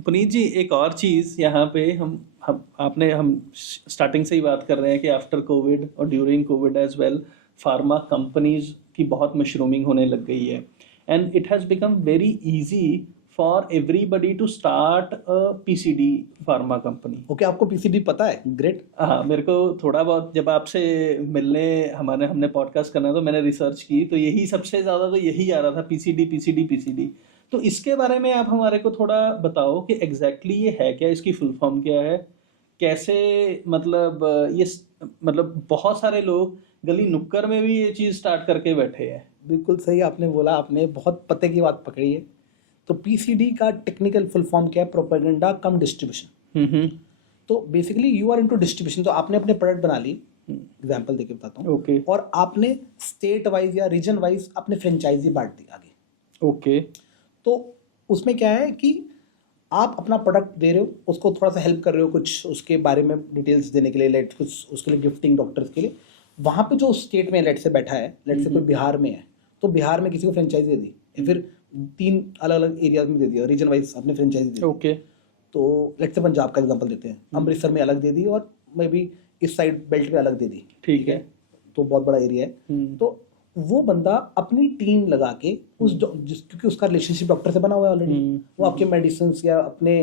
Puneet ji, एक और चीज़ यहाँ पे हम स्टार्टिंग से ही बात कर रहे हैं कि आफ्टर कोविड और during covid as well, pharma companies की बहुत मशरूमिंग होने लग गई है, and it has become very easy for everybody to start a PCD pharma company. Okay, आपको पीसीडी पता है? ग्रेट। हाँ, मेरे को थोड़ा बहुत, जब आपसे मिलने हमने पॉडकास्ट करना तो मैंने रिसर्च की, तो यही सबसे ज़्यादा तो यही आ रहा था, पीसीडी। तो इसके बारे में आप हमारे को थोड़ा बताओ कि एग्जैक्टली ये है क्या, इसकी फुल फॉर्म क्या है, कैसे, मतलब बहुत सारे लोग गली नुक्कड़ में भी ये चीज़ स्टार्ट करके बैठे हैं। बिल्कुल सही आपने बोला, आपने बहुत पते की बात पकड़ी है। तो पीसीडी का टेक्निकल फुल फॉर्म क्या है? Propaganda cum distribution. तो basically you are into distribution. तो आपने अपने प्रोडक्ट बना ली, एग्जांपल देके बताता हूँ, ओके, और आपने स्टेट वाइज या रीजन वाइज अपने फ्रेंचाइजी बांट दी आगे। ओके, तो उसमें क्या है कि आप अपना प्रोडक्ट दे रहे हो, उसको थोड़ा सा हेल्प कर रहे हो कुछ उसके बारे में डिटेल्स देने के लिए, कुछ उसके लिए गिफ्टिंग डॉक्टर्स के लिए। वहाँ पे जो स्टेट में लेट से बैठा है, लेट से कोई बिहार में है, तो बिहार में किसी को फ्रेंचाइजी दे दी, या फिर 3 अलग अलग एरियाज में दे दिया, रीजन वाइज आपने फ्रेंचाइजी दे दी। ओके, तो लेट से पंजाब का एग्जांपल देते हैं, अमृतसर में अलग दे दी, और मे बी इस साइड बेल्ट पे अलग दे दी। ठीक है, तो बहुत बड़ा एरिया है। तो वो बंदा अपनी टीम लगा के क्योंकि उसका रिलेशनशिप डॉक्टर से बना हुआ है ऑलरेडी, वो आपके मेडिसिन या अपने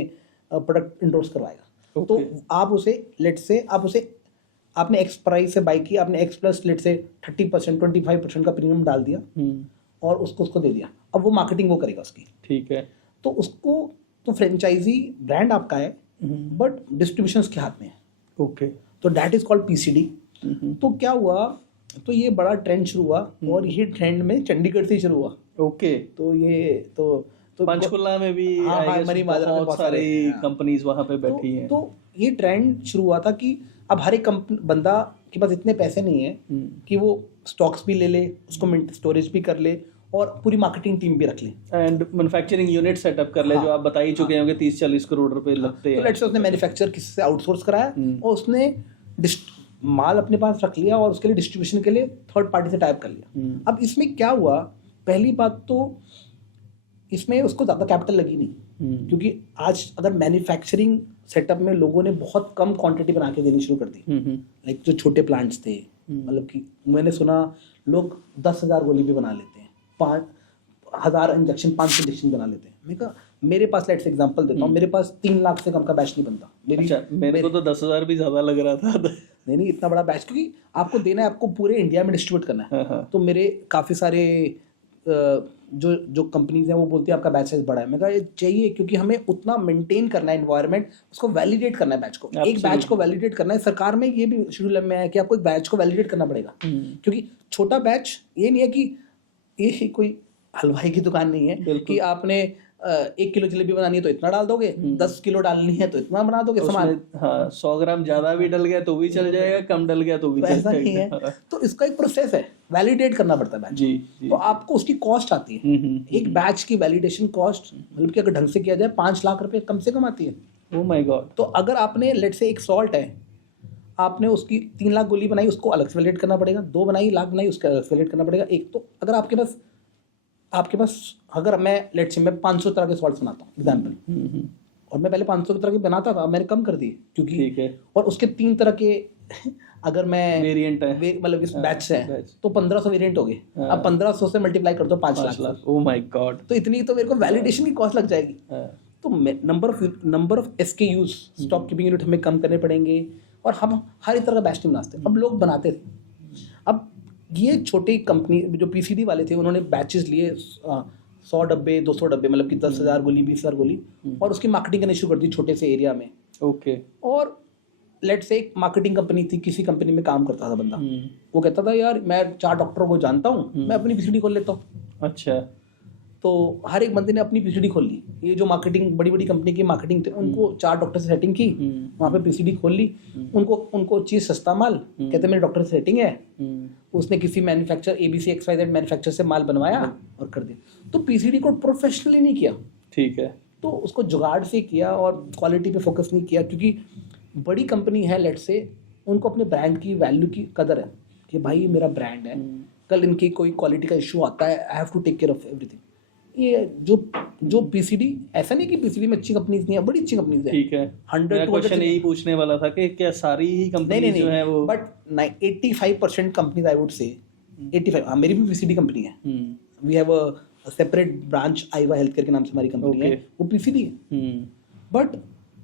प्रोडक्ट इंडोर्स करवाएगा। तो आप उसे लेट से आपने एक्स प्राइस से बाई की, आपने एक्स प्लस लेट से 30% 25% का प्रीमियम डाल दिया, और उसको दे दिया। अब वो मार्केटिंग वो करेगा उसकी। ठीक है। तो उसको तो फ्रेंचाइजी ब्रांड आपका है, बट डिस्ट्रीब्यूशन उसके हाथ में है। ओके, तो दैट इज कॉल्ड पीसीडी। तो क्या हुआ, तो ये बड़ा ट्रेंड शुरू हुआ, और ये ट्रेंड में चंडीगढ़ से ही शुरू हुआ। ओके, तो ये तो पंचकुला में भी बहुत सारी कंपनीज वहाँ पे बैठी हैं। तो ये ट्रेंड शुरू हुआ था कि अब हर एक बंदा के पास इतने पैसे नहीं है कि वो स्टॉक्स भी ले ले, उसको स्टोरेज भी कर ले, और पूरी मार्केटिंग टीम भी रख ले, एंड मैन्युफैक्चरिंग यूनिट सेटअप कर ले। जो आप बता ही चुके होंगे 30-40 करोड़ रुपए लगते हैं। तो लेट्स से उसने मैन्युफैक्चर किसी से आउटसोर्स कराया, और उसने माल अपने पास रख लिया, और उसके लिए डिस्ट्रीब्यूशन के लिए थर्ड पार्टी से टाइप कर लिया। अब इसमें क्या हुआ, पहली बात तो इसमें उसको ज़्यादा कैपिटल लगी नहीं, क्योंकि आज अगर मैन्युफैक्चरिंग सेटअप में लोगों ने बहुत कम क्वांटिटी बना के देनी शुरू कर दी, लाइक जो छोटे प्लांट्स थे, मतलब कि मैंने सुना लोग 10,000 गोली भी बना लेते हैं, 5,000 इंजेक्शन, 500 इंजेक्शन बना लेते हैं। मैं कहा मेरे पास, लेट्स एग्जांपल देता हूँ, मेरे पास 3 लाख से कम का बैच नहीं बनता। मेरे को तो 10,000 भी ज़्यादा लग रहा था। नहीं, इतना बड़ा बैच, क्योंकि आपको देना है, आपको पूरे इंडिया में डिस्ट्रीब्यूट करना है। तो मेरे काफ़ी सारे जो कंपनीज हैं वो बोलती है आपका बैच साइज बड़ा है। मैं कहा ये चाहिए, क्योंकि हमें उतना मेंटेन करना है एनवायरनमेंट, उसको वैलिडेट करना है बैच को। एक बैच को वैलिडेट करना है। सरकार में ये भी शेड्यूल में है कि आपको एक बैच को वैलिडेट करना पड़ेगा, क्योंकि छोटा बैच ये नहीं है कि ये कोई हलवाई की दुकान नहीं है कि आपने 1 किलो जलेबी बनानी है तो इतना डाल दोगे, 10 किलो डालनी है तो इतना बना दोगे सामान। हाँ, 100 ग्राम ज्यादा भी डल गया तो भी चल जाएगा, कम डल गया तो भी चल ऐसा नहीं है। तो इसका एक प्रोसेस है, वैलिडेट करना पड़ता है बैच। जी। तो आपको उसकी कॉस्ट आती है। एक बैच की वैलिडेशन कॉस्ट, मतलब कि अगर ढंग से किया जाए 5 लाख रुपए कम से कम आती है। Oh my God. तो अगर आपने लेट से एक सॉल्ट है, आपने उसकी 3 लाख गोली बनाई, उसको अलग से वैलिडेट करना पड़ेगा। 2 बनाई, लाख बनाई, उसका अलग से वैलिडेट करना पड़ेगा। एक तो अगर आपके पास अगर मैं लेट से मैं 500 तरह के सॉल्ट बनाता हूँ एग्जाम्पल, और मैं पहले 500 तरह के बनाता था, मैंने कम कर दिए क्योंकि ठीक है, और उसके 3 तरह के अगर मैं वेरिएंट है, मतलब इस बैच से है तो 1500 वेरिएंट हो गए। अब 1500 से मल्टीप्लाई कर दो 5 लाख। Oh my God. तो इतनी तो मेरे को वैलिडेशन की कॉस्ट लग जाएगी। तो number of SKUs, stock keeping unit हमें कम करने पड़ेंगे, और हम हर एक तरह का बैच नहीं बनाते, अब लोग बनाते थे। अब ये छोटी कंपनी जो पीसीडी वाले थे उन्होंने बैचेस लिए 100 डब्बे 200 डब्बे, मतलब कि 10,000 गोली 20,000 गोली, और उसकी मार्केटिंग करनी शुरू कर दी छोटे से एरिया में। ओके। और लेट्स से एक मार्केटिंग कंपनी थी, किसी कंपनी में काम करता था बंदा, वो कहता था यार मैं 4 डॉक्टरों को जानता हूँ, मैं अपनी पीसीडी खोल लेता हूँ। अच्छा। तो हर एक बंदे ने अपनी पीसीडी खोल ली। ये जो मार्केटिंग बड़ी बड़ी कंपनी की मार्केटिंग थे, उनको 4 डॉक्टर से सेटिंग की, वहाँ पे पीसीडी खोल ली। उनको चीज़ सस्ता माल, कहते मेरे डॉक्टर से सेटिंग है, उसने किसी मैन्युफैक्चर ABC XYZ मैन्युफैक्चर से माल बनवाया और कर दिया। तो पीसीडी को प्रोफेशनली नहीं किया, ठीक है, तो उसको जुगाड़ से किया और क्वालिटी पे फोकस नहीं किया, क्योंकि बड़ी कंपनी है लेट्स से, उनको अपने ब्रांड की वैल्यू की कदर है कि भाई ये मेरा ब्रांड है, कल इनकी कोई क्वालिटी का इशू आता है, I have to take care of everything. ये जो पीसीडी, ऐसा नहीं कि पीसीडी में अच्छी कंपनीज नहीं है, बड़ी अच्छी कंपनीज है, ठीक है। 100 क्वेश्चन यही पूछने वाला था कि क्या सारी ही कंपनी जो है वो, बट 85% कंपनीज आई वुड से 85, हाँ मेरी भी पीसीडी कंपनी है, we have a separate branch Aiwa health care के नाम से हमारी कंपनी है, वो पीसीडी है। बट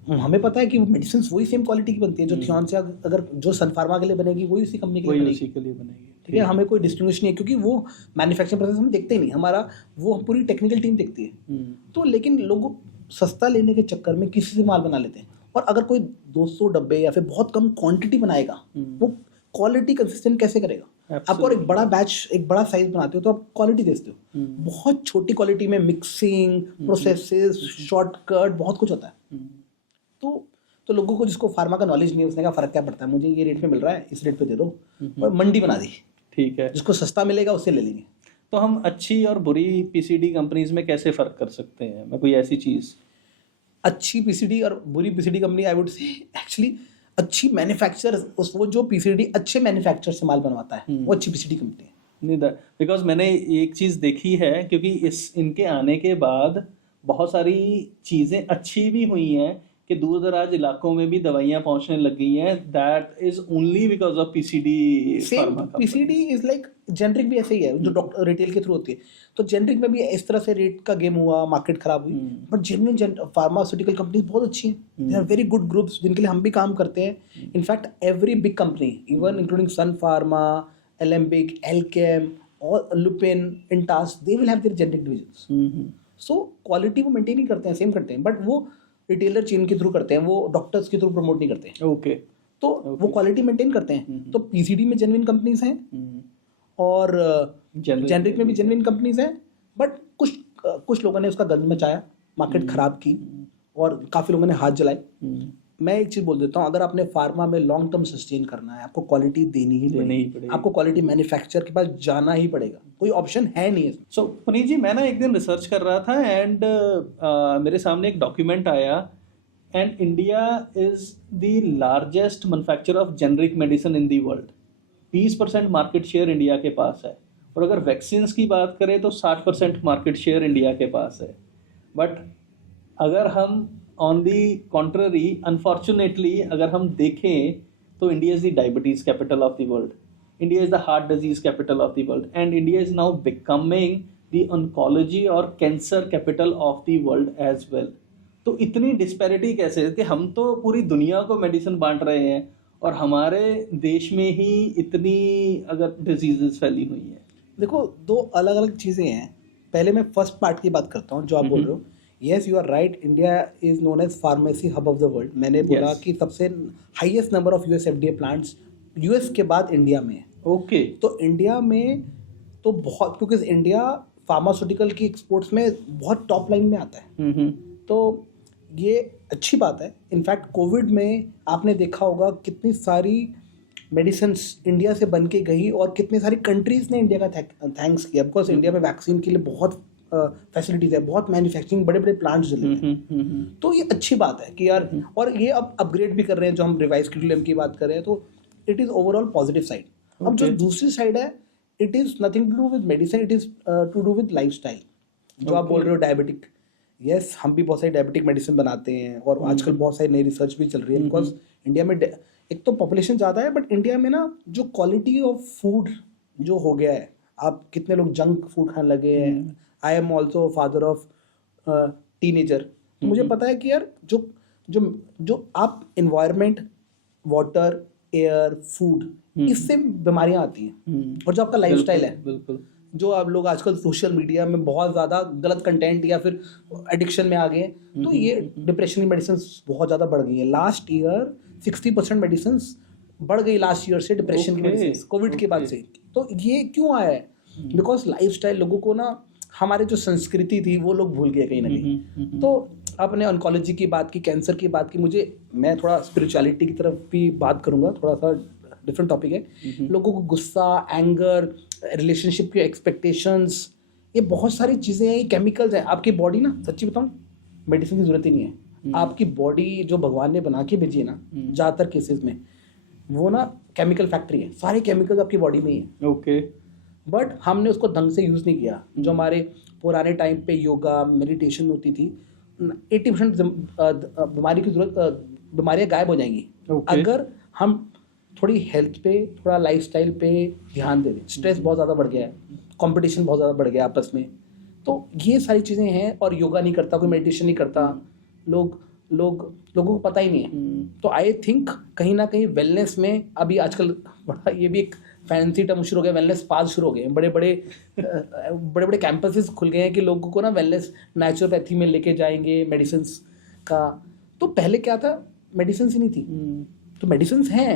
हमें पता है कि मेडिसिन वही सेम क्वालिटी की बनती है, जो थियॉन से अगर जो सन फार्मा के लिए बनेगी वही उसी कंपनी के लिए बनेगी, ठीक है। हमें कोई डिस्टिंग्विश नहीं है, क्योंकि वो मैन्युफैक्चरिंग प्रोसेस हम देखते ही नहीं, हमारा वो पूरी टेक्निकल टीम देखती है। तो लेकिन लोग सस्ता लेने के चक्कर में किसी से माल बना लेते हैं, और अगर कोई 200 डब्बे या फिर बहुत कम क्वांटिटी बनाएगा, वो क्वालिटी कंसिस्टेंट कैसे करेगा? आपको और एक बड़ा बैच, एक बड़ा साइज बनाते हो तो आप क्वालिटी देखते हो, बहुत छोटी क्वालिटी में मिक्सिंग प्रोसेसेस, शॉर्टकट, बहुत कुछ होता है। तो लोगों को जिसको फार्मा का नॉलेज नहीं है, उसने कहा फर्क क्या पड़ता है, मुझे ये रेट पे मिल रहा है, इस रेट पे दे दो, और मंडी बना दी, ठीक है। जिसको सस्ता मिलेगा उससे ले लेंगे। तो हम अच्छी और बुरी पीसीडी कंपनीज में कैसे फर्क कर सकते हैं? मैं कोई ऐसी चीज, अच्छी पीसीडी और बुरी पीसीडी कंपनी, आई वुड से एक्चुअली अच्छी मैन्युफैक्चर, वो जो पीसीडी अच्छे मैन्युफैक्चर से माल बनवाता है वो अच्छी पीसीडी कंपनी है। नहीं, बिकॉज मैंने एक चीज देखी है, क्योंकि इनके आने के बाद बहुत सारी चीजें अच्छी भी हुई हैं कि दूर दराज इलाकों में भी दवाइयाँ पहुंचने लग गई हैं। That is only because of PCD. Same PCD is like generic भी ऐसे ही है, जो डॉक्टर रिटेल के थ्रू होती है। तो जेनरिक में भी इस तरह से रेट का गेम हुआ, मार्केट खराब हुई, बट जेन्युइन फार्मास्यूटिकल कंपनीज बहुत अच्छी हैं, they are very good groups जिनके लिए हम भी काम करते हैं। In fact every big company, even including Sun Pharma, Alembic, Alkem और Lupin, Intas, they will have their generic divisions. So quality वो मेंटेन ही करते हैं, सेम करते हैं, बट वो रिटेलर चेन के थ्रू करते हैं, वो डॉक्टर्स के थ्रू प्रमोट नहीं करते हैं। ओके। तो वो क्वालिटी मेंटेन करते हैं। तो पीसीडी में जेन्युइन कंपनीज हैं, और जेनरिक में भी जेन्युइन कंपनीज हैं, बट कुछ लोगों ने उसका गंद मचाया, मार्केट खराब की, और काफ़ी लोगों ने हाथ जलाए। मैं एक चीज़ बोल देता हूँ, अगर आपने फार्मा में लॉन्ग टर्म सस्टेन करना है, आपको क्वालिटी देनी ही पड़ेगी, आपको क्वालिटी मैन्युफैक्चरर के पास जाना ही पड़ेगा, कोई ऑप्शन है नहीं है। सो पुनीत जी, मैं ना एक दिन रिसर्च कर रहा था, एंड मेरे सामने एक डॉक्यूमेंट आया, and India is the largest manufacturer of generic medicine in the world. 20% market share India के पास है, और अगर वैक्सीन की बात करें तो 60% मार्केट शेयर इंडिया के पास है। बट अगर हम ऑन दी कॉन्ट्ररी, अनफॉर्चुनेटली अगर हम देखें तो India is the diabetes capital of the world, India is the heart disease capital of the world, and India is now becoming the oncology और cancer capital of the world as well. तो इतनी disparity कैसे कि हम तो पूरी दुनिया को मेडिसिन बांट रहे हैं, और हमारे देश में ही इतनी अगर डिजीजेस फैली हुई हैं। देखो, दो अलग अलग चीज़ें हैं। पहले मैं फर्स्ट पार्ट की बात करता हूँ, जो आप बोल रहे हो। Yes, you are right, India is known as pharmacy hub of the world. मैंने बोला कि सबसे highest number of US FDA plants US के बाद इंडिया में है। ओके। तो इंडिया में तो बहुत, क्योंकि इंडिया फार्मास्यूटिकल की एक्सपोर्ट्स में बहुत टॉप लाइन में आता है, तो ये अच्छी बात है। इनफैक्ट कोविड में आपने देखा होगा कितनी सारी मेडिसिन्स इंडिया से बन के गई, और कितनी सारी कंट्रीज़ ने इंडिया का थैंक्स किया, बिकॉज इंडिया में वैक्सीन के लिए बहुत फैसिलिटीज़ है, बहुत मैन्युफैक्चरिंग, बड़े बड़े प्लांट्स चल रहे हैं। तो ये अच्छी बात है कि यार, और ये अब अपग्रेड भी कर रहे हैं, जो हम रिवाइज करिकुलम की बात कर रहे हैं, तो it is overall positive side. अब जो दूसरी साइड है, it is nothing to do with medicine, it is to do with lifestyle. जो आप बोल रहे हो डायबिटिक, यस, हम भी बहुत सारी डायबिटिक मेडिसिन बनाते हैं, और आजकल बहुत सारी नई रिसर्च भी चल रही है, बिकॉज इंडिया में एक तो पॉपुलेशन ज़्यादा है, बट इंडिया में ना जो क्वालिटी ऑफ फूड जो हो गया है, आप कितने लोग जंक फूड खाने लगे हैं। I am also father of teenager, तो मुझे पता है कि यार जो जो जो आप इन्वायरमेंट वाटर, एयर, फूड, इससे बीमारियां आती हैं। और जो आपका लाइफस्टाइल है, बिल्कुल जो आप लोग आजकल सोशल मीडिया में बहुत ज़्यादा गलत कंटेंट या फिर एडिक्शन में आ गए हैं, तो ये डिप्रेशन की मेडिसिन बहुत ज़्यादा बढ़ गई है। लास्ट ईयर 60% मेडिसिन बढ़ गई लास्ट ईयर से, डिप्रेशन की मेडिसिन कोविड के बाद से। तो ये क्यों आया है? बिकॉज लाइफस्टाइल लोगों को ना, हमारे जो संस्कृति थी वो लोग भूल गए कहीं ना कहीं। तो आपने ऑन्कोलॉजी की बात की, कैंसर की बात की, मैं थोड़ा स्पिरिचुअलिटी की तरफ भी बात करूंगा, थोड़ा सा डिफरेंट टॉपिक है। लोगों को गुस्सा, एंगर, रिलेशनशिप की एक्सपेक्टेशंस, ये बहुत सारी चीज़ें हैं, ये केमिकल्स हैं। आपकी बॉडी ना, सच्ची बताऊं, मेडिसिन की जरूरत ही नहीं है। आपकी बॉडी जो भगवान ने बना के भेजी है ना, ज़्यादातर केसेस में वो ना केमिकल फैक्ट्री है, सारे केमिकल्स आपकी बॉडी में ही है। ओके। बट हमने उसको ढंग से यूज़ नहीं किया। जो हमारे पुराने टाइम पे योगा, मेडिटेशन होती थी, 80% बीमारी की जरूरत, बीमारियाँ गायब हो जाएंगी अगर हम थोड़ी हेल्थ पे, थोड़ा लाइफस्टाइल पे ध्यान दे दें। स्ट्रेस बहुत ज़्यादा बढ़ गया है, कंपटीशन बहुत ज़्यादा बढ़ गया है आपस में, तो ये सारी चीज़ें हैं। और योगा नहीं करता कोई, मेडिटेशन नहीं करता, लोगों को पता ही नहीं है। तो आई थिंक कहीं ना कहीं वेलनेस में अभी आजकल बड़ा, ये भी एक फैंसी टर्म शुरू हो गया, वेलनेस पाथ शुरू हो गए हैं। बड़े बड़े कैंपसेस खुल गए हैं कि लोगों को ना वेलनेस नेचुरोपैथी में लेके जाएंगे, मेडिसिन का। तो पहले क्या था, मेडिसिन ही नहीं थी, तो मेडिसिन हैं,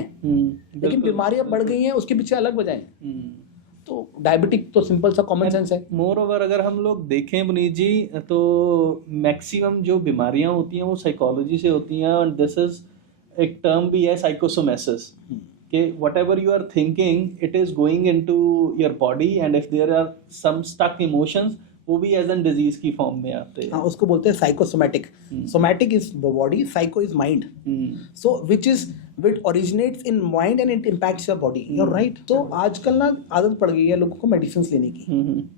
लेकिन बीमारियां बढ़ गई हैं, उसके पीछे अलग वजह है। तो डायबिटिक तो सिंपल सा कॉमन सेंस है। मोर ओवर अगर हम लोग देखें पुनीत जी, तो मैक्सिमम जो बीमारियां होती हैं वो साइकोलॉजी से होती हैं। और दिस इज एक टर्म भी है, साइकोसोमेसिस, कि whatever you are thinking it is going into your body, and if there are some stuck emotions, वो भी एज एन डिजीज की फॉर्म में आते हैं। हाँ, उसको बोलते हैं psychosomatic. Somatic is body, psycho is mind, so which originates in mind and it impacts your body. You are right. तो आजकल ना आदत पड़ गई है लोगों को मेडिसिन लेने की,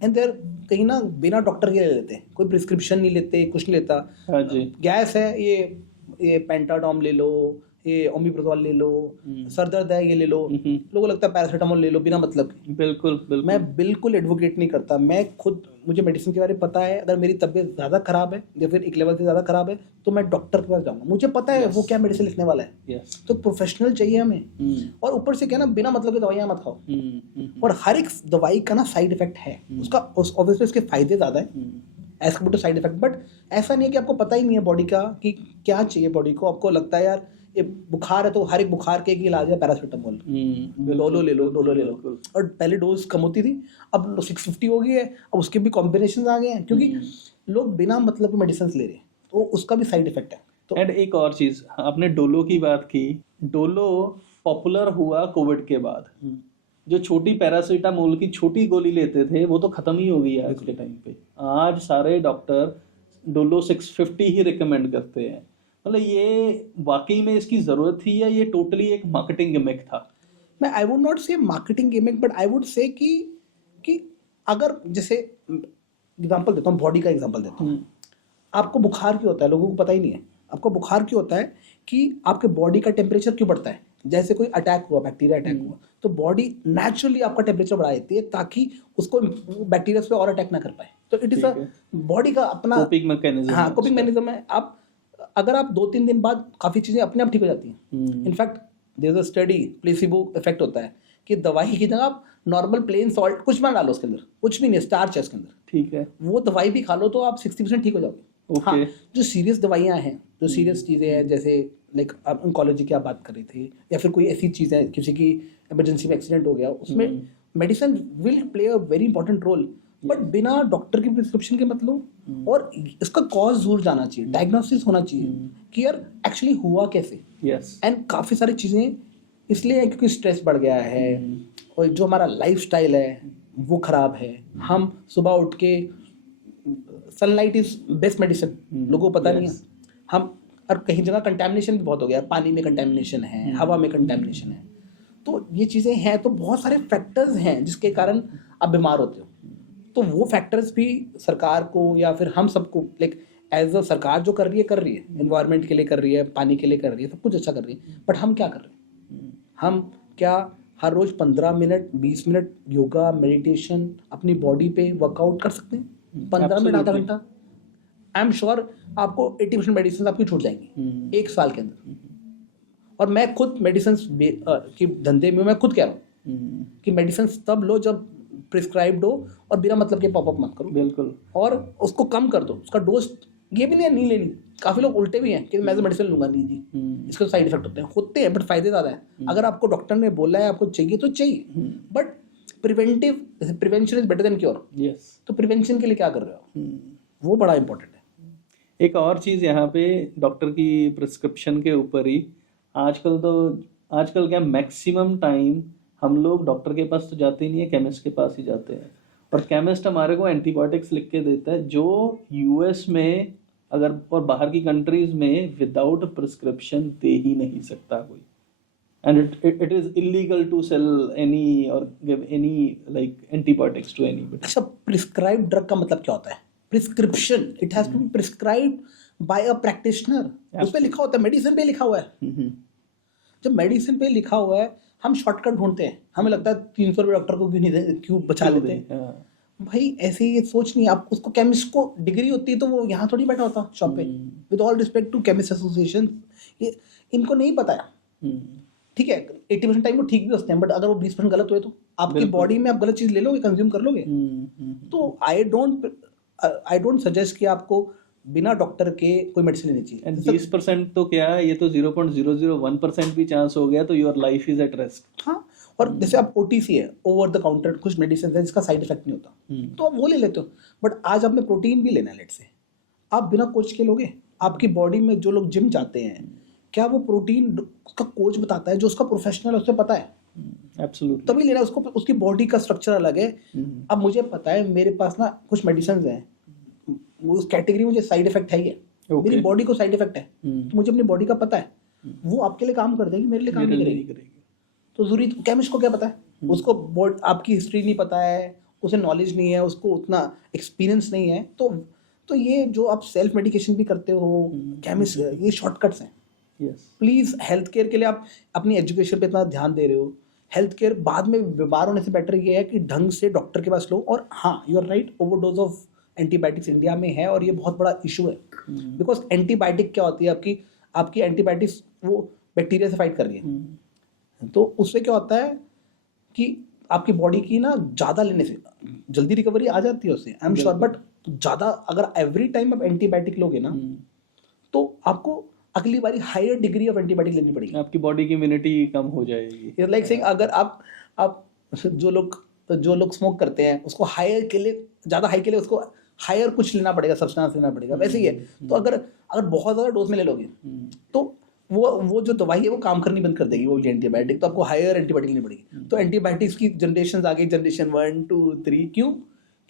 एंड देयर कहीं ना बिना डॉक्टर के ले लेते हैं, कोई प्रिस्क्रिप्शन नहीं लेते, कुछ नहीं लेता। हाँ जी, गैस है, ये पेंटाडॉम ले लो, ये ओमिप्रोजोल ले लो, सर दर्द है ये ले लो, लोगों को लगता है पैरासीटामोल ले लो बिना मतलब के। बिल्कुल। मैं बिल्कुल एडवोकेट नहीं करता। मैं खुद, मुझे मेडिसिन के बारे में पता है। अगर मेरी तबीयत ज़्यादा खराब है या फिर एक लेवल से ज़्यादा खराब है तो मैं डॉक्टर के पास जाऊँगा, मुझे पता है वो क्या मेडिसिन लिखने वाला है। तो प्रोफेशनल चाहिए हमें। और ऊपर से क्या ना, बिना मतलब की दवाइयाँ मत खाओ। और हर एक दवाई का ना साइड इफेक्ट है, उसका ऑब्वियसली उसके फायदे ज़्यादा है as compare to side effect. But ऐसा नहीं है कि आपको पता ही नहीं है बॉडी का कि क्या चाहिए बॉडी को। आपको लगता है यार ये बुखार है तो हर एक बुखार के इलाज है पैरासीटामोल, डोलो ले लो। और पहले डोज कम होती थी, अब 650 हो गई है। अब उसके भी कॉम्बिनेशन आ गए हैं, क्योंकि लोग बिना मतलब के मेडिसिन ले रहे हैं, तो उसका भी साइड इफेक्ट है। तो एंड एक और चीज, आपने डोलो की बात की। डोलो पॉपुलर हुआ कोविड के बाद। जो छोटी पैरासीटामोल की छोटी गोली लेते थे वो तो खत्म ही हो गई है आज के टाइम पे। आज सारे डॉक्टर डोलो 650 ही रिकमेंड करते हैं। मतलब ये वाकई में इसकी जरूरत थी या ये टोटली एक मार्केटिंग गिमिक था? मैं आई वुड नॉट से marketing gimmick, but I would say कि अगर जैसे एग्जांपल देता हूँ, बॉडी का एग्जांपल देता हूँ। आपको बुखार क्यों होता है, लोगों को पता ही नहीं है। आपको बुखार क्यों होता है कि आपके बॉडी का टेम्परेचर क्यों बढ़ता है। जैसे कोई अटैक हुआ, बैक्टीरिया अटैक हुआ, तो बॉडी नेचुरली आपका टेम्परेचर बढ़ा देती है ताकि उसको बैक्टीरिया पे और अटैक ना कर पाए। तो इट इज अ बॉडी का अपना कोपिंग मैकेनिज्म। हाँ, कोपिंग मैकेनिज्म है। आप अगर आप 2-3 दिन बाद काफ़ी चीज़ें अपने आप ठीक हो जाती हैं। In fact there is a study, placebo effect होता है कि दवाई की जगह आप नॉर्मल प्लेन सॉल्ट कुछ ना डालो उसके अंदर, कुछ भी नहीं, स्टार्च है उसके अंदर, ठीक है, वो दवाई भी खा लो तो आप 60% ठीक हो जाओगे। हाँ, जो सीरियस दवाइयाँ हैं, जो सीरियस चीज़ें हैं, जैसे लाइक आप ऑन्कोलॉजी की आप बात कर रहे थे, या फिर कोई ऐसी चीज़ है, किसी की इमरजेंसी में एक्सीडेंट हो गया, उसमें medicine will play a very important role. But बिना डॉक्टर की प्रिस्क्रिप्शन के मतलब, और इसका कॉज जरूर जाना चाहिए, डायग्नोसिस होना चाहिए कि यार एक्चुअली हुआ कैसे। एंड काफ़ी सारी चीज़ें इसलिए है क्योंकि स्ट्रेस बढ़ गया है, और जो हमारा लाइफस्टाइल है वो ख़राब है। हम सुबह उठ के, सनलाइट इज बेस्ट मेडिसिन, लोगों को पता नहीं है। हम, और कहीं जगह कंटेमिनेशन भी बहुत हो गया, पानी में कंटेमिनेशन है, हवा में कंटेमिनेशन है, तो ये चीज़ें हैं। तो बहुत सारे फैक्टर्स हैं जिसके कारण आप बीमार होते हो। तो वो फैक्टर्स भी सरकार को या फिर हम सबको, लाइक एज अ सरकार जो कर रही है एनवायरनमेंट के लिए कर रही है, पानी के लिए कर रही है, सब कुछ अच्छा कर रही है। बट हम क्या कर रहे हैं? हम क्या हर रोज़ 15 मिनट 20 मिनट योगा, मेडिटेशन, अपनी बॉडी पे वर्कआउट कर सकते हैं? 15 मिनट, आधा घंटा, आई एम श्योर आपको 80% मेडिसिन आपकी छूट जाएंगी 1 साल के अंदर। और मैं खुद मेडिसिन की धंधे में मैं खुद कह रहा हूँ कि मेडिसिन तब लो जब प्रिस्क्राइब्ड हो और बिना मतलब के पॉपअप मत करो। बिल्कुल। और उसको कम कर दो, उसका डोज ये भी नहीं लेनी। काफ़ी लोग उल्टे भी हैं कि मैं तो मेडिसिन लूंगा नहीं जी, इसके साइड इफेक्ट होते हैं बट फायदे ज़्यादा है। अगर आपको डॉक्टर ने बोला है आपको चाहिए तो चाहिए, but prevention is better than cure. Yes. तो प्रिवेंशन के लिए क्या कर रहे हो, वो बड़ा इंपॉर्टेंट है। एक और चीज़ यहाँ पे डॉक्टर की प्रिस्क्रिप्शन के ऊपर ही, आजकल क्या मैक्सिमम टाइम हम लोग डॉक्टर के पास तो जाते ही नहीं है, केमिस्ट के पास ही जाते हैं। और केमिस्ट हमारे को एंटीबायोटिक्स लिख के देता है जो यूएस में अगर और बाहर की कंट्रीज में विदाउट प्रिस्क्रिप्शन दे ही नहीं सकता कोई। And it is illegal to sell any और give any like antibiotics to anybody. अच्छा, प्रिस्क्राइब ड्रग का मतलब क्या होता है? Prescription, it has to be prescribed by a practitioner. उस पे लिखा होता है, मेडिसिन पे लिखा हुआ है। जब मेडिसिन पे लिखा हुआ है हम शॉर्टकट ढूंढते हैं, हमें लगता है 300 रुपये डॉक्टर को क्यों बचा लेते हैं। भाई ऐसे ये सोच नहीं, आप उसको केमिस्ट को डिग्री होती है तो वो यहाँ थोड़ी बैठा होता शॉप पे। With all respect to chemist association, ये इनको नहीं पता है। ठीक है 80% टाइम वो ठीक भी होते हैं, बट अगर वो 20% गलत हुए तो आपकी बॉडी में आप गलत चीज ले लोगे, कंज्यूम कर लोगे। तो आई डोंट सजेस्ट कि आपको बिना डॉक्टर के कोई मेडिसिन लेनी चाहिए। एंड 20% तो क्या है, ये तो 0.001% भी चांस हो गया तो your life is at risk. हाँ, और जैसे आप ओटीसी है, ओवर द काउंटर कुछ मेडिसिन है जिसका साइड इफेक्ट नहीं होता, तो आप वो ले लेते हो। बट आज आपने प्रोटीन भी लेना है, लेट से आप बिना कोच के लोगे। आपकी बॉडी में जो लोग जिम जाते हैं, क्या वो प्रोटीन उसका कोच बताता है? जो उसका प्रोफेशनल है उसे पता है एब्सोल्युटली, तभी लेना है उसको। उसकी बॉडी का स्ट्रक्चर अलग है। अब मुझे पता है मेरे पास ना कुछ मेडिसिन हैं, उस कैटेगरी मुझे साइड इफेक्ट है ही है। मेरी बॉडी को साइड इफेक्ट है, तो मुझे अपनी बॉडी का पता है, वो आपके लिए काम कर देगी, मेरे लिए काम नहीं करेगी। तो जरूरी केमिस्ट को क्या पता है? उसको आपकी हिस्ट्री नहीं पता है, उसे नॉलेज नहीं है, उसको उतना एक्सपीरियंस नहीं है। तो ये जो आप सेल्फ मेडिकेशन भी करते हो केमिस्ट, ये शॉर्टकट्स हैं। प्लीज हेल्थ केयर के लिए आप अपनी एजुकेशन पे इतना ध्यान दे रहे हो। हेल्थ केयर बाद में बीमार होने से बेटर ये है कि ढंग से डॉक्टर के पास लो। और हाँ, you are right, overdose of antibiotics India में है और ये बहुत बड़ा इशू है। बिकॉज एंटीबायोटिक क्या होती है, आपकी एंटीबायोटिक्स वो बैक्टीरिया से फाइट कर रही है। तो उससे क्या होता है कि आपकी बॉडी की ना ज़्यादा लेने से जल्दी रिकवरी आ जाती है उससे, आई एम श्योर। बट ज़्यादा अगर एवरी टाइम आप एंटीबायोटिक लोगे ना, तो आपको अगली बारी हायर डिग्री ऑफ एंटीबायोटिक लेनी पड़ेगी, आपकी बॉडी की इम्यूनिटी कम हो जाएगी। इट्स लाइक सेइंग अगर आप जो लोग स्मोक करते हैं उसको हायर के लिए, ज़्यादा हाई के लिए उसको हायर कुछ लेना पड़ेगा, सब्सटेंस लेना पड़ेगा। वैसे ही है। तो अगर बहुत ज़्यादा डोज में ले लोगे तो वो जो दवाई है वो काम करनी बंद कर देगी, वो एंटीबायोटिक। तो आपको हायर एंटीबायोटिक लेनी पड़ेगी। तो एंटीबायोटिक्स की जनरेशन आ गई, जनरेशन 1 2 3। क्यों?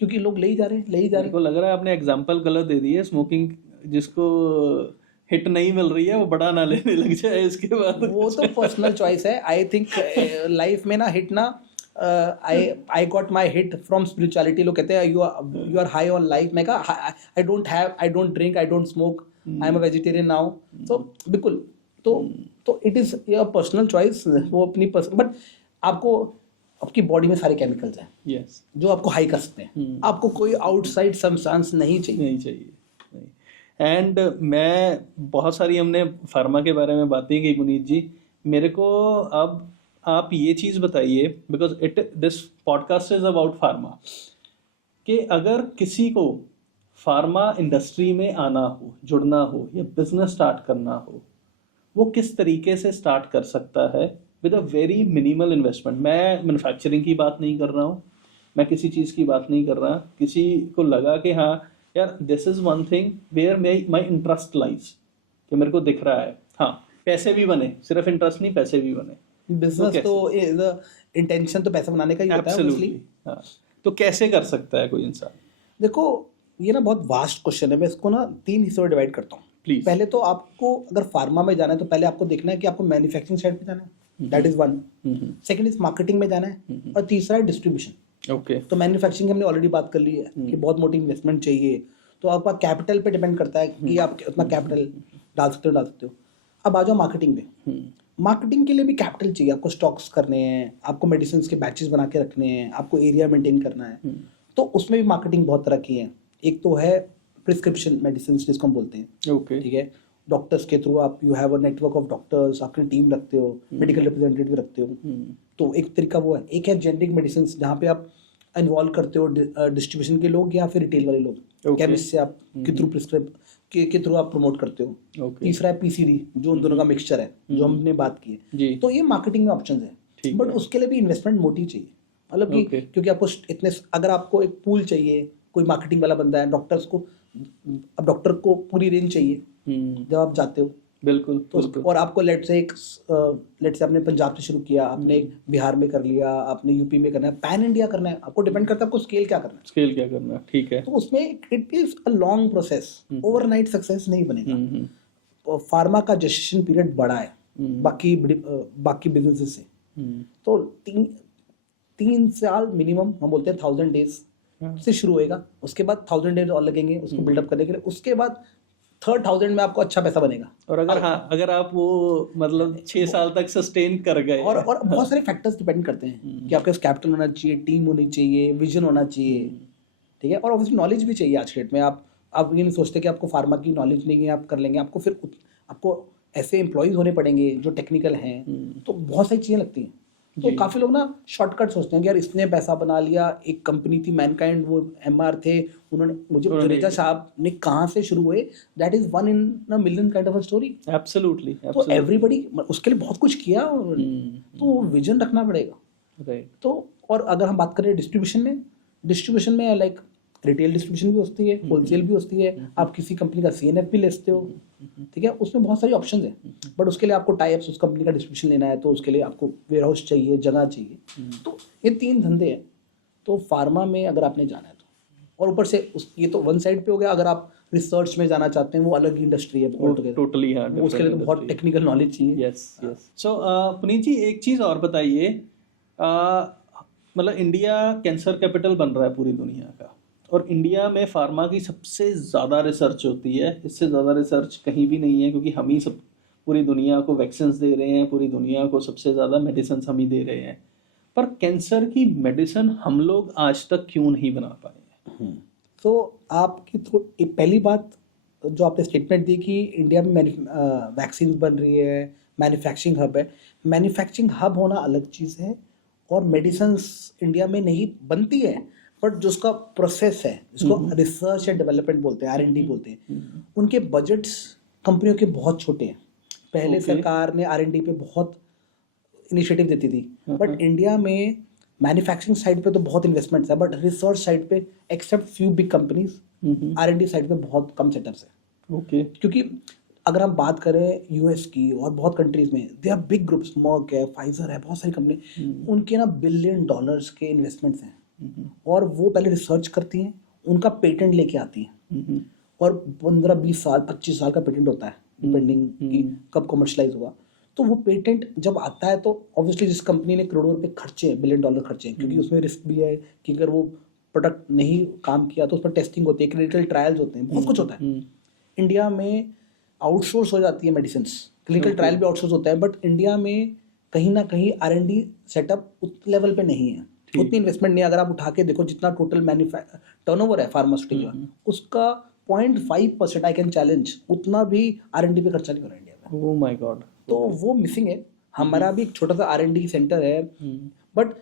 क्योंकि लोग ले ही जा रहे हैं। को लग रहा है आपने एग्जाम्पल गलत दे दी है। स्मोकिंग जिसको हिट नहीं मिल रही है वो बड़ा ना लेने लग जाए इसके बाद। वो तो पर्सनल चॉइस है। आई थिंक लाइफ में ना हिट ना, I got my hit from spirituality. लोग कहते हैं you are high on life. मैं कहा I don't drink, I don't smoke, I am a vegetarian now. तो बिल्कुल, तो it is your personal choice. वो अपनी बट आपकी बॉडी में सारे केमिकल्स हैं yes. जो आपको हाई कर सकते हैं। आपको कोई आउटसाइड सब्सटेंस नहीं चाहिए। एंड मैं बहुत सारी हमने फार्मा के बारे में बातें की पुनीत जी। मेरे को अब आप ये चीज़ बताइए, because this podcast is about pharma, कि अगर किसी को फार्मा इंडस्ट्री में आना हो, जुड़ना हो या बिजनेस स्टार्ट करना हो, वो किस तरीके से स्टार्ट कर सकता है with a very minimal investment. मैं मैन्युफैक्चरिंग की बात नहीं कर रहा हूँ, मैं किसी चीज़ की बात नहीं कर रहा। किसी को लगा कि हाँ यार this is one thing where my interest lies, कि मेरे को दिख रहा है, हाँ पैसे भी बने, सिर्फ इंटरेस्ट नहीं पैसे भी बने। बिजनेस तो इंटेंशन तो पैसा बनाने का ही होता है। हाँ, तो कैसे कर सकता है कोई इंसान? देखो ये ना बहुत वास्ट क्वेश्चन है। मैं इसको ना 3 हिस्सों में डिवाइड करता हूँ। प्लीज। पहले तो आपको अगर फार्मा में जाना है तो पहले आपको देखना है कि आपको मैन्युफैक्चरिंग साइड पे जाना है, that is 1। Second is marketing में जाना है, और तीसरा है डिस्ट्रीब्यूशन। ओके। तो मैन्युफैक्चरिंग हमने ऑलरेडी बात कर ली है कि बहुत मोटी इन्वेस्टमेंट चाहिए। तो आपका कैपिटल पे डिपेंड करता है कि आप उतना कैपिटल डाल सकते हो। अब आ जाओ मार्केटिंग पे। मार्केटिंग के लिए भी कैपिटल चाहिए। आपको स्टॉक्स करने हैं, आपको मेडिसिन के बैचेस बना के रखने हैं, आपको एरिया मेंटेन करना है। तो उसमें भी मार्केटिंग बहुत तरह की है। एक तो है प्रिस्क्रिप्शन मेडिसिन जिसको हम बोलते हैं, ओके, ठीक है। डॉक्टर्स के थ्रू आप you have a network of doctors, आपकी टीम रखते हो, मेडिकल रिप्रेजेंटेटिव रखते हो। तो एक तरीका वो है। एक है जेनरिक मेडिसिन जहाँ पे आप इन्वॉल्व करते हो डिस्ट्रीब्यूशन के लोग या फिर रिटेल वाले लोग, केमिस्ट से आप के थ्रू प्रिस्क्राइब के थ्रू आप प्रमोट करते हो। तीसरा है पीसीडी, जो उन दोनों का मिक्सचर है जो हमने बात की है। तो ये मार्केटिंग में ऑप्शन है, बट उसके लिए भी इन्वेस्टमेंट मोटी चाहिए, मतलब कि क्योंकि आपको इतने, अगर आपको एक पूल चाहिए, कोई मार्केटिंग वाला बंदा है, डॉक्टर्स को, अब डॉक्टर को पूरी रेंज चाहिए जब आप जाते हो। बिल्कुल। तो और आपको लेट से आपने पंजाब से शुरू किया, आपने बिहार में कर लिया, आपने यूपी में करना है, पैन इंडिया करना है, आपको डिपेंड करता है आपको स्केल क्या करना है। ठीक है। तो उसमें it is a long process, overnight success नहीं बनेगा। फार्मा का जेस्टेशन पीरियड बड़ा है बाकी बिजनेसेस से। तो 3 साल मिनिमम, हम बोलते हैं 1000 डेज से शुरू होएगा, उसके बाद 1000 डेज और लगेंगे उसको बिल्डअप करने के लिए, उसके बाद 3000 में आपको अच्छा पैसा बनेगा। और अगर आप वो मतलब 6 साल तक सस्टेन कर गए, और बहुत सारे फैक्टर्स डिपेंड करते हैं कि आपके पास कैपिटल होना चाहिए, टीम होनी चाहिए, विजन होना चाहिए, ठीक है, और ऑब्वियसली नॉलेज भी चाहिए। आज के डेट में आप ये नहीं सोचते कि आपको फार्मा की नॉलेज नहीं है, आप कर लेंगे, आपको ऐसे एम्प्लॉयज़ होने पड़ेंगे जो टेक्निकल हैं, तो बहुत सारी चीज़ें लगती हैं। तो काफ़ी लोग ना शॉर्टकट सोचते हैं कि यार इसने पैसा बना लिया, एक कंपनी थी मैनकाइंड, वो एमआर थे, उन्होंने मुझे जुनेजा साहब ने कहाँ से शुरू हुए, that is 1 in a million kind of a story. Absolutely. तो एवरीबडी उसके लिए बहुत कुछ किया, तो विजन रखना पड़ेगा, राइट। तो और अगर हम बात करें डिस्ट्रीब्यूशन में लाइक रिटेल डिस्ट्रीब्यूशन भी होती है, होलसेल भी होती है, आप किसी कंपनी का सीएनएफ भी लेते हो, ठीक है, उसमें बहुत सारी ऑप्शंस हैं, बट उसके लिए आपको टाइप्स उस कंपनी का डिस्ट्रीब्यूशन लेना है, तो उसके लिए आपको वेयरहाउस चाहिए, जगह चाहिए। तो ये 3 धंधे हैं। तो फार्मा में अगर आपने जाना है तो, और ऊपर से ये तो वन साइड पे हो गया। अगर आप रिसर्च में जाना चाहते हैं, वो अलग इंडस्ट्री है टोटली, उसके लिए तो बहुत टेक्निकल नॉलेज चाहिए। यस। सो पुनीत जी, एक चीज़ और बताइए, मतलब इंडिया कैंसर कैपिटल बन रहा है पूरी दुनिया का, और इंडिया में फार्मा की सबसे ज़्यादा रिसर्च होती है, इससे ज़्यादा रिसर्च कहीं भी नहीं है, क्योंकि हम ही सब पूरी दुनिया को वैक्सीन दे रहे हैं, पूरी दुनिया को सबसे ज़्यादा मेडिसिन हम ही दे रहे हैं, पर कैंसर की मेडिसिन हम लोग आज तक क्यों नहीं बना पाए हैं? तो आपकी तो पहली बात जो आपने स्टेटमेंट दी कि इंडिया में वैक्सीन बन रही है, मैन्युफैक्चरिंग हब है। मैन्युफैक्चरिंग हब होना अलग चीज़ है, और मेडिसिन इंडिया में नहीं बनती है, बट जो उसका प्रोसेस है, जिसको रिसर्च एंड डेवलपमेंट बोलते हैं, R&D बोलते हैं, उनके बजट्स कंपनियों के बहुत छोटे हैं। पहले सरकार ने R&D पे बहुत इनिशिएटिव देती थी, बट इंडिया में मैन्युफैक्चरिंग साइड पे तो बहुत इन्वेस्टमेंट्स है, बट रिसर्च साइड पे except few big companies, R&D side पे बहुत कम सेटअप्स है। क्योंकि अगर हम बात करें यूएस की और बहुत कंट्रीज में, they are big groups, Merck है, फाइजर है, बहुत सारी कंपनी, उनके ना $1 बिलियन के इन्वेस्टमेंट्स हैं, और वो पहले रिसर्च करती हैं, उनका पेटेंट लेके आती हैं, और 15-20 साल 25 साल का पेटेंट होता है, डिपेंडिंग कि कब कमर्शलाइज हुआ। तो वो पेटेंट जब आता है, तो ऑब्वियसली जिस कंपनी ने करोड़ों रुपए खर्चे हैं, $1 बिलियन खर्चे हैं, क्योंकि उसमें रिस्क भी है कि अगर वो प्रोडक्ट नहीं काम किया तो उस पर टेस्टिंग होती है, क्लिनिकल ट्रायल्स होते हैं, बहुत कुछ होता है। इंडिया में आउटसोर्स हो जाती है मेडिसिन, क्लिनिकल ट्रायल भी आउटसोर्स होता है, बट इंडिया में कहीं ना कहीं R&D सेटअप उस लेवल पे नहीं है, उतनी इन्वेस्टमेंट नहीं है। अगर आप उठा के देखो जितना टोटल टर्नओवर है फार्मास्यूटिकल, उसका 0.5% आई कैन चैलेंज, उतना भी R&D पे खर्चा नहीं हो रहा है इंडिया में। Oh my God. तो वो मिसिंग है। हमारा भी एक छोटा सा R&D सेंटर है, but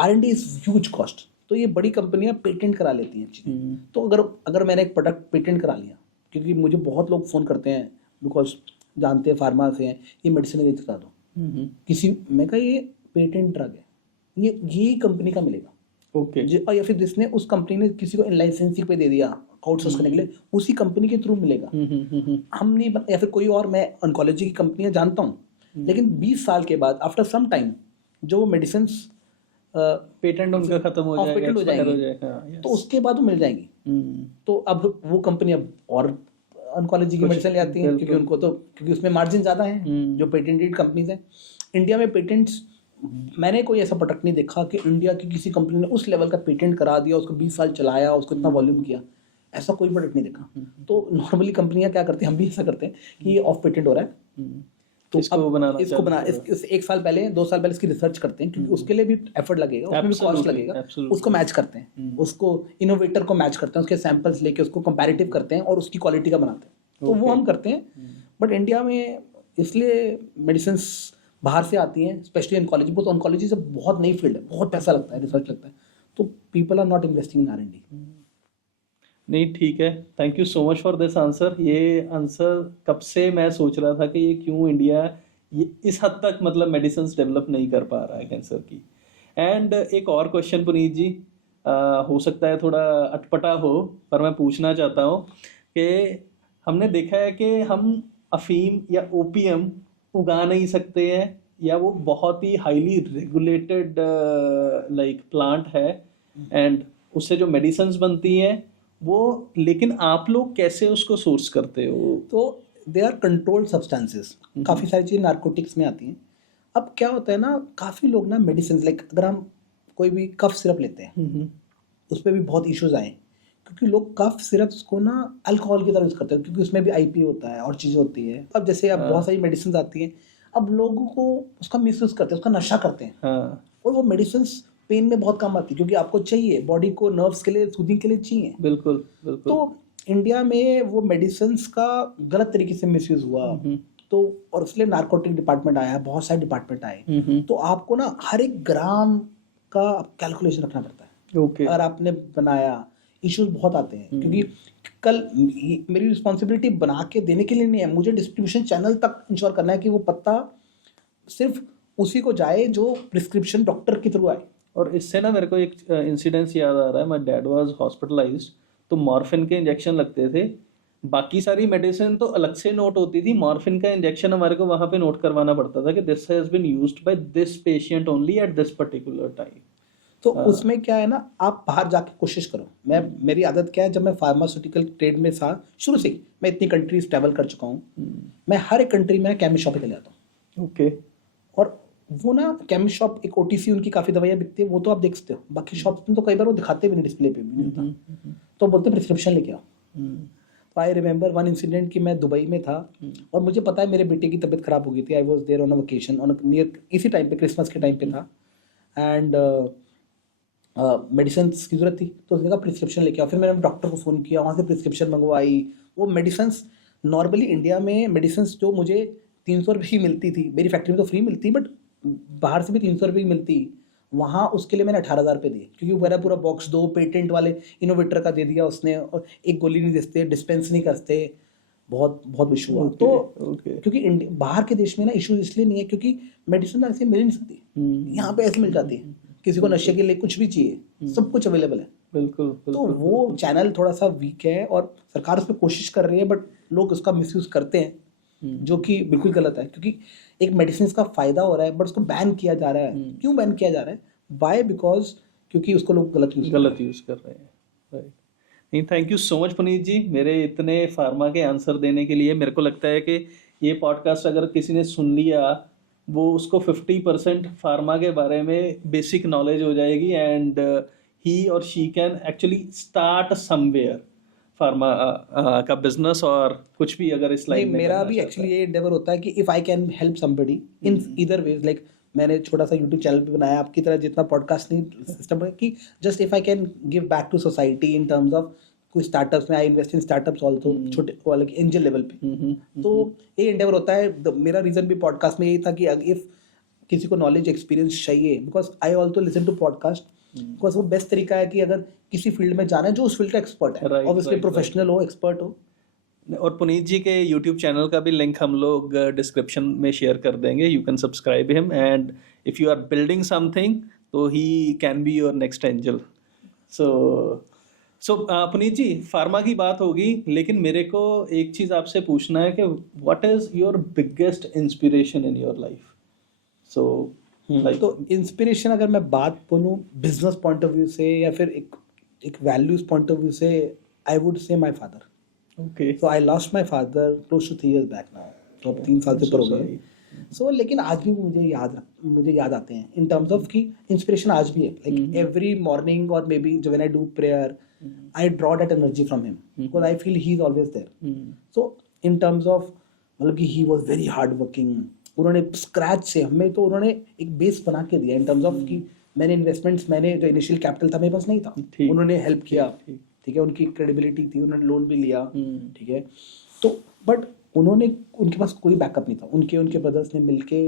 R&D is huge cost. तो ये बड़ी कंपनियां पेटेंट करा लेती हैं। तो अगर मैंने एक प्रोडक्ट पेटेंट करा लिया, क्योंकि मुझे बहुत लोग फ़ोन करते हैं, बिकॉज जानते हैं फार्मा से हैं, ये मेडिसिन रजिस्टर करा दो, किसी मैं कहा ये पेटेंट ड्रग है, ये कंपनी का मिलेगा, ओके, या फिर जिसने उस कंपनी ने किसी को लाइसेंसिंग पे दे दिया आउटसोर्स करने के लिए, उसी कंपनी के थ्रू मिलेगा। हम नहीं, या फिर कोई और, मैं ऑन्कोलॉजी की कंपनियां जानता हूँ, लेकिन 20 साल के बाद आफ्टर सम टाइम जो मेडिसिन पेटेंट उनका खत्म हो जाएगा, पेटेंट हो जाएंगे, तो उसके बाद वो मिल जाएंगी। तो अब वो कंपनी अब और ऑन्कोलॉजी की मेडिसिन ले आती हैं, क्योंकि उनको तो, क्योंकि उसमें मार्जिन ज़्यादा है, जो पेटेंटेड कंपनीज हैं। इंडिया में पेटेंट्स, मैंने कोई ऐसा प्रोडक्ट नहीं देखा कि इंडिया की किसी कंपनी ने उस लेवल का पेटेंट करा दिया, उसको 20 साल चलाया, उसको इतना वॉल्यूम किया, ऐसा कोई प्रोडक्ट नहीं देखा। तो नॉर्मली कंपनियां क्या करती हैं, हम भी ऐसा करते हैं कि ये ऑफ पेटेंट हो रहा है, तो इसको 1 साल पहले 2 साल पहले इसकी रिसर्च करते हैं, क्योंकि उसके लिए भी एफर्ट लगेगा, उसमें भी कॉस्ट लगेगा, उसको मैच करते हैं, उसको इनोवेटर को मैच करते हैं, उसके सैंपल्स लेके उसको कंपैरेटिव करते हैं और उसकी क्वालिटी का बनाते हैं। तो वो हम करते हैं, बट इंडिया में इसलिए मेडिसिन बाहर से आती हैं, स्पेशली ऑन्कोलॉजी, बहुत ऑन्कोलॉजी से बहुत नई फील्ड है, बहुत पैसा लगता है, रिसर्च लगता है, तो people are not investing in R&D। नहीं, ठीक है, thank you so much for this answer. ये आंसर कब से मैं सोच रहा था कि ये क्यों इंडिया ये इस हद तक मतलब मेडिसिन डेवलप नहीं कर पा रहा है कैंसर की। एंड एक और क्वेश्चन पुनीत जी, हो सकता है थोड़ा अटपटा हो, पर मैं पूछना चाहता हूँ कि हमने देखा है कि हम अफीम या ओपीएम उगा नहीं सकते हैं, या वो बहुत ही हाईली रेगुलेटेड लाइक प्लांट है, एंड उससे जो मेडिसिन्स बनती हैं वो, लेकिन आप लोग कैसे उसको सोर्स करते हो? तो दे आर कंट्रोल्ड सब्सटेंसेस, काफ़ी सारी चीज़ें नार्कोटिक्स में आती हैं। अब क्या होता है ना, काफ़ी लोग ना मेडिसिन, लाइक अगर हम कोई भी कफ सिरप लेते हैं, उस पर भी बहुत इश्यूज आए, क्योंकि लोग कफ सिरप्स को ना अल्कोहल की तरह यूज़ करते हैं, क्योंकि उसमें भी आईपी होता है और चीज़ें होती है। अब जैसे अब बहुत सारी मेडिसिन आती हैं, अब लोगों को उसका मिसयूज़ करते हैं, उसका नशा करते हैं। और वो मेडिसिन पेन में बहुत काम आती है, क्योंकि आपको चाहिए, बॉडी को नर्व्स के लिए, सूदिंग के लिए चाहिए। बिल्कुल बिल्कुल। तो इंडिया में वो मेडिसिन का गलत तरीके से मिसयूज हुआ, तो और इसलिए नार्कोटिक डिपार्टमेंट आया, बहुत सारे डिपार्टमेंट आए। तो आपको ना हर एक ग्राम का कैलकुलेशन रखना पड़ता है। ओके। अगर आपने बनाया, इश्यूज बहुत आते हैं, क्योंकि कल मेरी रिस्पॉन्सिबिलिटी बना के देने के लिए नहीं है, मुझे डिस्ट्रीब्यूशन चैनल तक इंश्योर करना है कि वो पत्ता सिर्फ उसी को जाए जो प्रिस्क्रिप्शन डॉक्टर के थ्रू आए। और इससे ना मेरे को एक इंसिडेंस याद आ रहा है। माय डैड वाज हॉस्पिटलाइज्ड, तो मॉर्फिन के इंजेक्शन लगते थे, बाकी सारी मेडिसिन तो अलग से नोट होती थी, मॉर्फिन का इंजेक्शन हमारे को वहाँ पे नोट करवाना पड़ता था कि this has been used by this patient only at this particular time. तो उसमें क्या है ना, आप बाहर जाके कोशिश करो। मेरी आदत क्या है, जब मैं फार्मास्यूटिकल ट्रेड में था शुरू से ही, मैं इतनी कंट्रीज ट्रैवल कर चुका हूँ, मैं हर एक कंट्री में केमिस्ट शॉप पे चले जाता हूँ। ओके। और वो ना केमिस्ट शॉप, एक ओटीसी उनकी काफ़ी दवाइयाँ बिकती है, वो तो आप देख सकते हो, बाकी शॉप्स में तो कई बार वो दिखाते भी नहीं, डिस्प्ले पे भी नहीं होता, तो बोलते प्रिस्क्रिप्शन लेके आओ। तो आई रिमेंबर वन इंसिडेंट कि मैं दुबई में था, और मुझे पता है मेरे बेटे की तबीयत खराब हो गई थी। I was there on a vacation, on near इसी टाइम पे, क्रिसमस के टाइम पे था, एंड मेडिसिन की जरूरत थी, तो उसने कहा प्रिस्क्रिप्शन लेके आओ। फिर मैंने डॉक्टर को फ़ोन किया, वहाँ से प्रिस्क्रिप्शन मंगवाई। वो मेडिसिन नॉर्मली इंडिया में मेडिसिन जो मुझे 300 रुपये की मिलती थी, मेरी फैक्ट्री में तो फ्री मिलती, बट बाहर से भी 300 रुपये की मिलती, वहाँ उसके लिए मैंने 18,000 रुपये दिए, क्योंकि वो मेरा पूरा बॉक्स, 2 पेटेंट वाले इनोवेटर का दे दिया उसने, और एक गोली नहीं देते, डिस्पेंस नहीं करते, बहुत बहुत इशू हुआ। तो क्योंकि बाहर के देश में ना इशू इसलिए नहीं है क्योंकि मेडिसिन ऐसे मिल नहीं सकती, यहाँ पे ऐसे मिल जाती है। किसी को नशे के लिए कुछ भी चाहिए, सब कुछ अवेलेबल है। बिल्कुल। तो वो चैनल थोड़ा सा वीक है, और सरकार उस पर कोशिश कर रही है, बट लोग उसका मिसयूज करते हैं, जो कि बिल्कुल गलत है, क्योंकि एक मेडिसिन का फायदा हो रहा है, बट उसको बैन किया जा रहा है। क्यों बैन किया जा रहा है? वाई? बिकॉज क्योंकि उसको लोग गलत यूज कर रहे हैं। राइट। नहीं, thank you so much Puneet ji, मेरे इतने फार्मा के आंसर देने के लिए। मेरे को लगता है कि ये पॉडकास्ट अगर किसी ने सुन लिया, वो उसको 50% फार्मा के बारे में बेसिक नॉलेज हो जाएगी, एंड ही और she can actually start somewhere pharma का बिजनेस, और कुछ भी अगर इस लाइन में। मेरा भी एक्चुअली ये एंडेवर होता है कि if I can help somebody in either ways, like मैंने छोटा सा यूट्यूब चैनल भी बनाया, आपकी तरह जितना पॉडकास्ट नहीं सिस्टम है, कि just if I can give back to society in terms of कोई स्टार्टअप्स में, I invest in startups also, छोटे वाले एंजल लेवल पे। तो ये एंडेवर होता है। मेरा रीजन भी पॉडकास्ट में यही था कि इफ किसी को नॉलेज एक्सपीरियंस चाहिए, because I also listen to podcast, because वो बेस्ट तरीका है कि अगर किसी फील्ड में जाना है, जो उस फील्ड का एक्सपर्ट है, ऑब्वियसली प्रोफेशनल हो, एक्सपर्ट हो। और पुनीत जी के यूट्यूब चैनल का भी लिंक हम लोग डिस्क्रिप्शन में शेयर कर देंगे। You can subscribe him, and if you are building something, तो he can be your next angel. So Puneet ji, pharma की बात होगी, लेकिन मेरे को एक चीज़ आपसे पूछना है कि what is your biggest inspiration in your life? So तो इंस्पिरेशन अगर मैं बात बोलूँ बिजनेस पॉइंट ऑफ व्यू से, या फिर एक वैल्यूज पॉइंट ऑफ व्यू से, I would say my father. Okay. So I lost my father close to 3 years back now, तो अब 3 साल से ऊपर हो गए। सो लेकिन आज भी मुझे याद आते हैं इन टर्म्स ऑफ कि इंस्पिरेशन आज भी है, लाइक एवरी मॉर्निंग, और मे बी जब when I do prayer, I draw that energy from him, because I feel he is always there. So in terms of, मतलब कि he was very hard working, उन्होंने scratch से हमें, तो उन्होंने एक बेस बना के दिया इन टर्म्स ऑफ कि मैंने इन्वेस्टमेंट्स, मैंने जो इनिशियल कैपिटल था मेरे पास नहीं था, उन्होंने हेल्प किया, ठीक है, उनकी क्रेडिबिलिटी थी, उन्होंने लोन भी लिया, ठीक है। तो बट उन्होंने, उनके पास कोई बैकअप नहीं था, उनके ब्रदर्स ने मिलके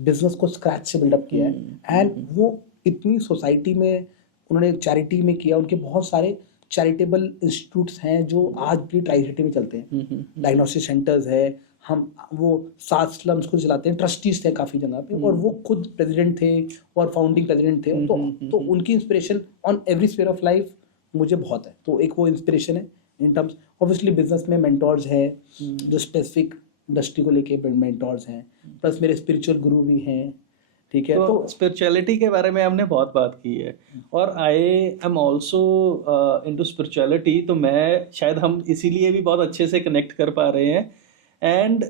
बिजनेस को स्क्रैच से बिल्डअप किया है। एंड वो इतनी सोसाइटी में उन्होंने चैरिटी में किया, उनके बहुत सारे चैरिटेबल इंस्टीट्यूट्स हैं जो आज भी ट्राई सिटी में चलते हैं, डायग्नोस्टिक सेंटर्स है, हम वो 7 स्लम्स को चलाते हैं, ट्रस्टीज थे काफ़ी जगह पे, और वो खुद प्रेसिडेंट थे और फाउंडिंग प्रेसिडेंट थे। तो उनकी inspiration on every sphere of life मुझे बहुत है। तो एक वो इंस्पिरेशन है इन टर्म्स, ऑब्वियसली बिजनेस में मेंटोर्स हैं जो स्पेसिफिक इंडस्ट्री को लेके मेंटोर्स हैं, प्लस मेरे स्पिरिचुअल गुरु भी हैं, ठीक है। तो स्पिरिचुअलिटी के बारे में हमने बहुत बात की है, और I am also into spirituality, तो मैं शायद हम इसीलिए भी बहुत अच्छे से कनेक्ट कर पा रहे हैं। एंड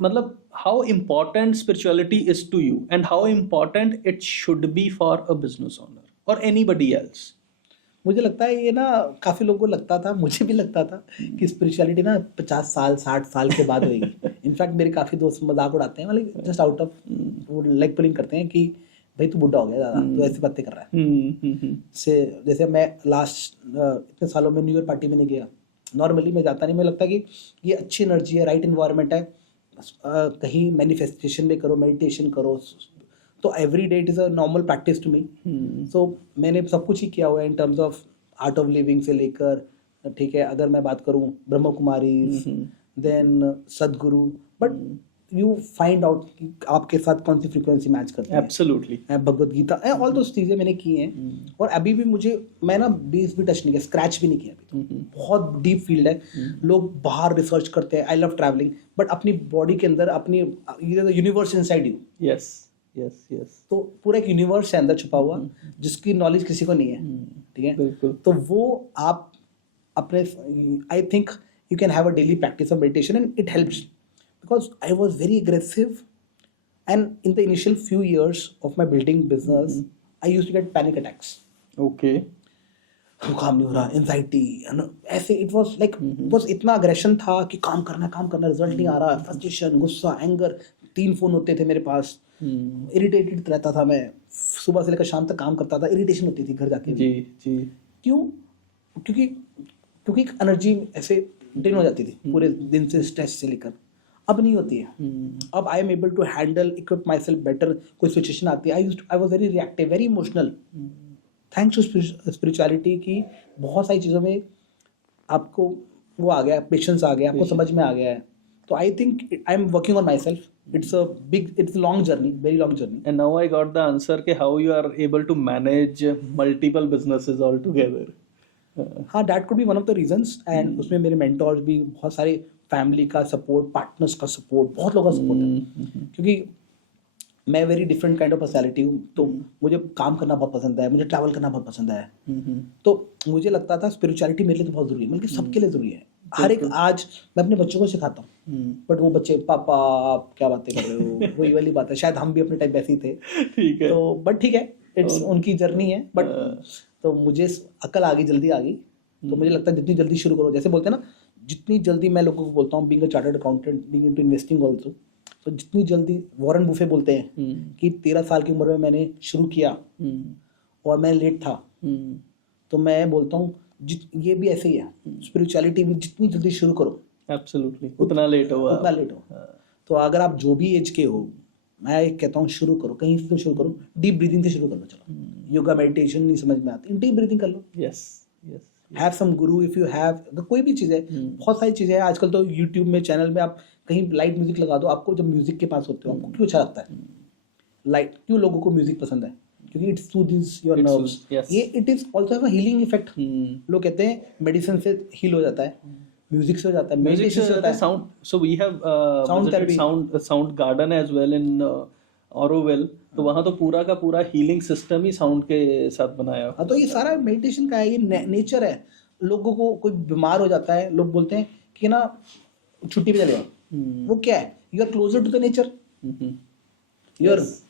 मतलब how important spirituality is to you and how important it should be for a business owner और एनीबडी एल्स। मुझे लगता है ये ना, काफ़ी लोगों को लगता था, मुझे भी लगता था कि स्पिरिचुअलिटी ना 50 साल 60 साल के बाद होगी। इनफैक्ट मेरे काफ़ी दोस्त मजाक उड़ाते हैं, मतलब जस्ट आउट ऑफ वो लाइक पुलिंग करते हैं कि भाई तू बुढ़ा हो गया ज़्यादा, तो ऐसी बातें कर रहा है। से जैसे मैं लास्ट इतने सालों में न्यू ईयर पार्टी में नहीं गया, नॉर्मली मैं जाता नहीं, मुझे लगता है कि ये अच्छी एनर्जी है, राइट इन्वायरमेंट है, कहीं मैनिफेस्टेशन में करो, मेडिटेशन करो, तो every day it is a normal practice to me. So मैंने सब कुछ ही किया हुआ है in terms of Art of Living से लेकर, ठीक है, अगर मैं बात करूँ Brahma Kumari, then Sadhguru, but you find out कि आपके साथ कौन सी फ्रीक्वेंसी मैच करती है। Absolutely. Bhagavad Gita, all those चीज़ें मैंने की हैं, और अभी भी मैं ना बेस भी टच नहीं किया, स्क्रैच भी नहीं किया अभी तो। बहुत डीप फील्ड है, लोग बाहर रिसर्च करते हैं, आई लव ट्रैवलिंग, बट अपनी बॉडी के अंदर अपनी universe inside you. Yes yes yes. तो पूरा एक यूनिवर्स है अंदर छुपा हुआ, जिसकी नॉलेज किसी को नहीं है, ठीक है। बिल्कुल। तो वो आप अपने, I think you can have a daily practice of meditation and it helps, because I was very aggressive and in the initial few years of my building business I used to get panic attacks. Okay. काम नहीं हो रहा, anxiety, ऐसे it was like, बस इतना aggression था कि काम करना, रिजल्ट नहीं आ रहा, फ्रस्ट्रेशन, गुस्सा, एंगर, 3 फोन होते थे मेरे पास, इरिटेटेड रहता था मैं, सुबह से लेकर शाम तक काम करता था, इरिटेशन होती थी घर जाके। जी जी। क्यों? क्योंकि एनर्जी ऐसे ड्रेन हो जाती थी पूरे दिन से, स्ट्रेस से लेकर। अब नहीं होती है। अब I am able to handle, equip myself better. कोई सिचुएशन आती है, I was very reactive, very emotional, thanks to spirituality की बहुत सारी चीज़ों में आपको वो आ गया, पेशेंस आ गया, आपको समझ में आ गया है। तो I think I am working on my self. It's a long journey, very long journey. And now I got the answer कि how you are able to manage multiple businesses all together. हाँ, that could be one of the reasons. And उसमें मेरे mentors भी, बहुत सारे family का support, partners का support, बहुत लोगों का सपोर्ट है. क्योंकि मैं very different kind of personality हूँ, तो मुझे काम करना बहुत पसंद है, मुझे ट्रैवल करना बहुत पसंद है. तो मुझे लगता था स्पिरिचुअलिटी मेरे लिए तो बहुत ज़रूरी है, बल्कि सबके लिए ज़रूरी है. हर एक, आज मैं अपने बच्चों को सिखाता हूँ, बट वो बच्चे, पापा आप क्या बातें कर रहे हो, वही वाली बात है. शायद हम भी अपने टाइम वैसे ही थे. ठीक है. तो बट ठीक है, इट्स उनकी जर्नी है. बट तो मुझे अकल आ गई, जल्दी आ गई. तो मुझे लगता है जितनी जल्दी शुरू करो, जैसे बोलते हैं ना, जितनी जल्दी, मैं लोगों को बोलता हूँ, being a chartered accountant, being into investing also, तो जितनी जल्दी, वॉरेन बुफे बोलते हैं कि 13 साल की उम्र में मैंने शुरू किया और मैं लेट था. तो मैं बोलता हूँ ये भी ऐसे ही है, स्पिरिचुअलिटी भी जितनी जल्दी शुरू करो, एब्सोल्युटली, उतना लेट हो. तो अगर आप जो भी एज के हो, मैं कहता हूँ शुरू करो, कहीं से तो शुरू करो. डीप ब्रीदिंग से शुरू कर लो. चलो, योगा मेडिटेशन नहीं समझ में आती, डीप ब्रीदिंग कर लो. Yes yes. Have some guru if you have, कोई भी चीज़ है, बहुत सारी चीज़ें हैं. आजकल तो यूट्यूब में चैनल में आप कहीं लाइट म्यूजिक लगा दो. आपको जब म्यूजिक के पास होते हो, आपको क्यों अच्छा लगता है लाइट? क्यों लोगों को म्यूजिक पसंद है? क्योंकि इट्स सूदिंग्स योर नर्व्स. ये it is also have a healing effect. लोग कहते हैं मेडिसिन से हील हो जाता है, म्यूजिक से हो जाता है, मेडिटेशन से होता है. Sound, so we have sound garden as well in Auroville. तो वहाँ तो पूरा का पूरा हीलिंग सिस्टम ही साउंड के साथ बनाया. हाँ, तो ये सारा मेडिटेशन का है, ये नेचर है. लोगों को कोई बीमार हो जाता है, लोग बोलते हैं कि ना छुट्टी पे चले जाओ. वो क्या है? You are closer to the nature.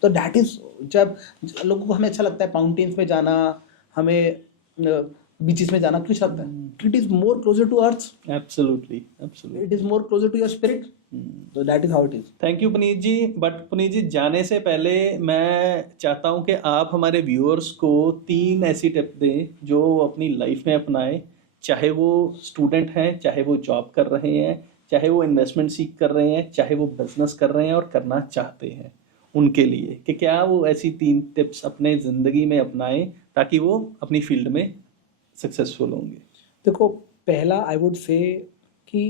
तो दैट इज, जब लोगों को, हमें अच्छा लगता है माउंटेन्स में जाना, हमें बीचेस में जाना, क्यों अच्छा लगता है? It is more closer to earth. Absolutely. It is more closer to your spirit. तो that is how it is. Thank you Puneet ji. But Puneet ji, जाने से पहले मैं चाहता हूँ कि आप हमारे व्यूअर्स को 3 ऐसी टिप दें जो अपनी लाइफ में अपनाएं, चाहे वो स्टूडेंट हैं, चाहे वो जॉब कर रहे हैं, चाहे वो इन्वेस्टमेंट सीख कर रहे हैं, चाहे वो बिजनेस कर रहे हैं और करना चाहते हैं, उनके लिए कि क्या वो ऐसी 3 टिप्स अपने ज़िंदगी में अपनाएं ताकि वो अपनी फील्ड में सक्सेसफुल होंगे? देखो, पहला आई वुड से कि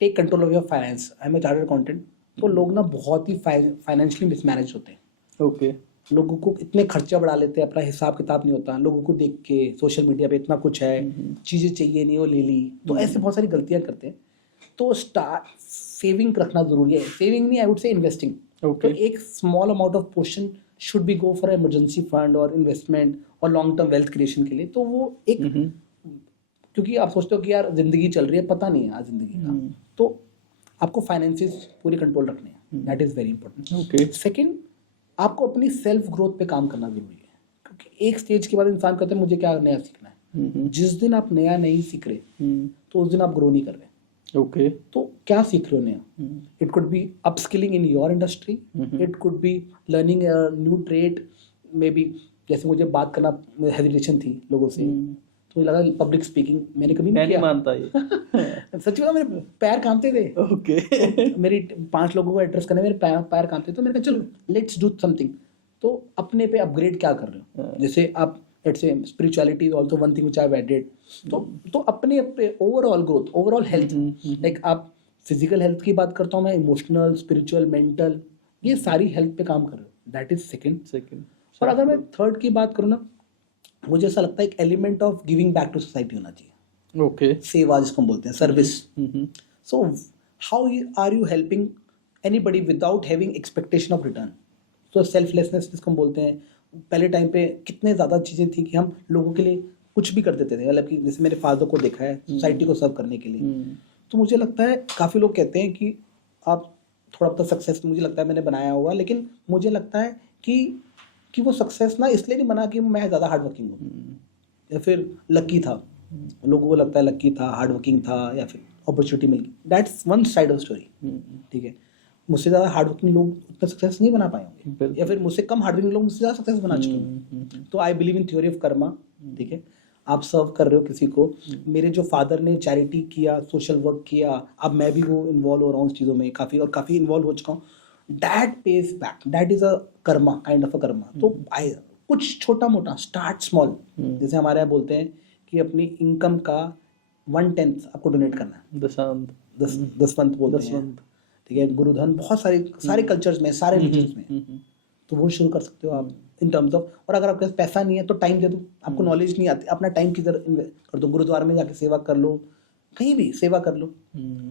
take control of your finance. I am a chartered accountant. तो लोग ना बहुत ही फाइनेंशियली मिसमैनेज होते हैं। ओके। लोगों को इतने खर्चा बढ़ा लेते हैं, अपना हिसाब किताब नहीं होता, लोगों को देख के सोशल मीडिया पे इतना कुछ है, चीज़ें चाहिए नहीं वो ले ली, तो ऐसे बहुत सारी गलतियां करते हैं। तो स्टार्ट सेविंग रखना जरूरी है। सेविंग नहीं, आई वुड से इन्वेस्टिंग। तो एक small amount of portion should be go for emergency fund और इन्वेस्टमेंट और लॉन्ग टर्म वेल्थ क्रिएशन के लिए। तो वो एक, क्योंकि आप सोचते हो कि यार जिंदगी चल रही है, पता नहीं है आज जिंदगी का, तो आपको फाइनेंसेस पूरी कंट्रोल रखने हैं। That is very important. Okay. Second, आपको अपनी सेल्फ ग्रोथ पे काम करना जरूरी है, क्योंकि एक स्टेज के बाद इंसान कहता है मुझे क्या नया सीखना है। जिस दिन आप नया नहीं सीख रहे तो उस दिन आप ग्रो नहीं कर रहे। ओके। तो क्या सीख रहे हो नया? It could be upskilling in your industry, it could be learning a new trade, may be जैसे मुझे बात करना हेजिटेशन थी लोगों से, तो मुझे लगा पब्लिक स्पीकिंग मैंने कभी नहीं किया। मानता ये सच में मेरे पैर कांपते थे। ओके। तो मेरी 5 लोगों को एड्रेस करने मेरे पैर कांपते थे। तो मैंने कहा चलो लेट्स डू समथिंग। तो अपने पे अपग्रेड क्या कर रहे हो? जैसे आप let's say spirituality is also one thing which I have added. तो अपने overall growth, overall health, like आप फिजिकल हेल्थ की बात करता हूँ मैं, इमोशनल, स्पिरिचुअल, मेंटल, ये सारी हेल्थ पे काम कर रहे हो। That is second. और अगर मैं थर्ड की बात करूँ ना, मुझे ऐसा लगता है एक element of giving back to society होना चाहिए। ओके। सेवा जिसको हम बोलते हैं, service. So how are you helping anybody without having expectation of return? तो सेल्फलेसनेस जिसको हम बोलते हैं। पहले टाइम पे कितने ज़्यादा चीज़ें थी कि हम लोगों के लिए कुछ भी कर देते थे, मतलब कि जैसे मेरे फादर को देखा है सोसाइटी को सर्व करने के लिए। तो मुझे लगता है काफ़ी लोग कहते हैं कि आप थोड़ा बहुत सक्सेस, मुझे लगता है मैंने बनाया होगा, लेकिन मुझे लगता है कि वो सक्सेस ना इसलिए नहीं बना कि मैं ज़्यादा हार्ड वर्किंग हूँ या फिर लकी था। लोगों को लगता है लकी था, हार्ड वर्किंग था, या फिर अपॉर्चुनिटी मिल गई। That's one side of story. ठीक है, मुझसे ज़्यादा हार्ड वर्किंग लोग उतना सक्सेस नहीं बना पाए होंगे, या फिर मुझसे कम हार्ड वर्किंग लोग मुझसे ज़्यादा सक्सेस बना चुके हैं। तो I believe in theory of Karma. ठीक है, आप सर्व कर रहे हो किसी को। मेरे जो फादर ने चैरिटी किया, सोशल वर्क किया, अब मैं भी वो इन्वॉल्व हो रहा हूँ उस चीज़ों में काफ़ी इन्वॉल्व हो चुका हूँ। That page back, that is a Karma, kind of a Karma. तो कुछ छोटा मोटा, स्टार्ट स्मॉल। जैसे हमारे यहाँ बोलते हैं कि अपनी इनकम का 1/10 आपको डोनेट करना है, दसवंत बोलते हैं। ठीक है, गुरुधन, बहुत सारे कल्चर्स में, सारे रिलीजन्स में। तो वो शुरू कर सकते हो आप इन टर्म्स ऑफ। और अगर आपके पास पैसा नहीं है तो टाइम दे दो। आपको नॉलेज नहीं आती, अपना टाइम किधर कर दो, गुरुद्वारा में जाके सेवा कर लो, कहीं भी सेवा कर लो,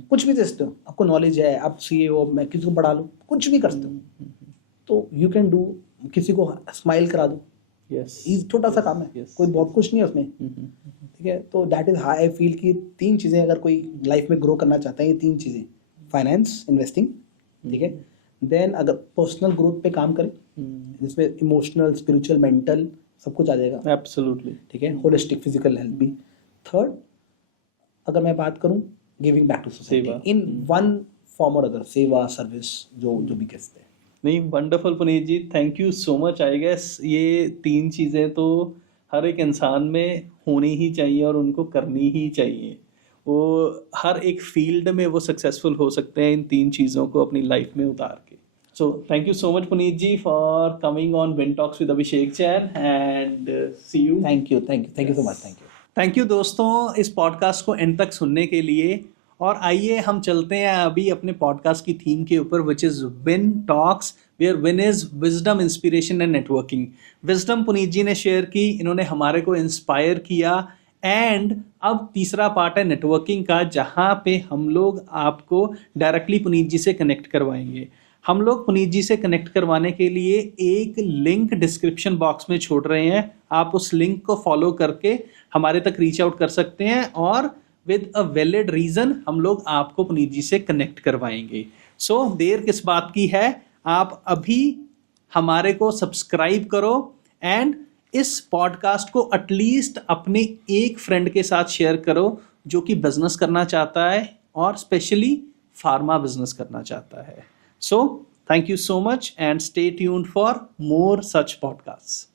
कुछ भी दे सकते हो। आपको नॉलेज है, आप सीए हो, मैं किसी को पढ़ा लो, कुछ भी कर सकते हो। तो यू कैन डू, किसी को स्माइल करा दो। छोटा सा काम है, कोई बहुत कुछ नहीं है उसमें। ठीक है, तो that is how I feel कि 3 चीज़ें अगर कोई लाइफ में ग्रो करना चाहता है, ये 3 चीज़ें, फाइनेंस, इन्वेस्टिंग, ठीक है, देन अगर पर्सनल ग्रोथ पे काम करें जिसमें इमोशनल, स्पिरिचुअल, मेंटल सब कुछ आ जाएगा। एब्सोल्युटली। ठीक है, होलिस्टिक, फिजिकल हेल्थ भी। थर्ड, अगर मैं बात करूं, giving back to society in one form और अदर, सेवा, सर्विस, जो भी कहते हैं। नहीं, wonderful Puneet ji, thank you so much. I guess ये 3 चीज़ें तो हर एक इंसान में होनी ही चाहिए और उनको करनी ही चाहिए। वो हर एक फील्ड में वो सक्सेसफुल हो सकते हैं इन 3 चीज़ों को अपनी लाइफ में उतार के। So thank you so much Puneet ji for coming on win talks with Abhishek Jain, and see you. Thank you so much. Thank you दोस्तों इस पॉडकास्ट को एंड तक सुनने के लिए। और आइए हम चलते हैं अभी अपने पॉडकास्ट की थीम के ऊपर, which is win talks, where win is wisdom, inspiration and networking. Wisdom Puneet ji ने शेयर की, इन्होंने हमारे को इंस्पायर किया। एंड अब तीसरा पार्ट है नेटवर्किंग का, जहाँ पे हम लोग आपको डायरेक्टली पुनीत जी से कनेक्ट करवाएंगे। हम लोग पुनीत जी से कनेक्ट करवाने के लिए एक लिंक डिस्क्रिप्शन बॉक्स में छोड़ रहे हैं। आप उस लिंक को फॉलो करके हमारे तक रीच आउट कर सकते हैं और विद अ वैलिड रीजन हम लोग आपको पुनीत जी से कनेक्ट करवाएंगे। सो देर किस बात की है, आप अभी हमारे को सब्सक्राइब करो एंड इस पॉडकास्ट को एटलीस्ट अपने एक फ्रेंड के साथ शेयर करो जो कि बिजनेस करना चाहता है और स्पेशली फार्मा बिजनेस करना चाहता है। सो thank you so much and stay tuned for more such podcast.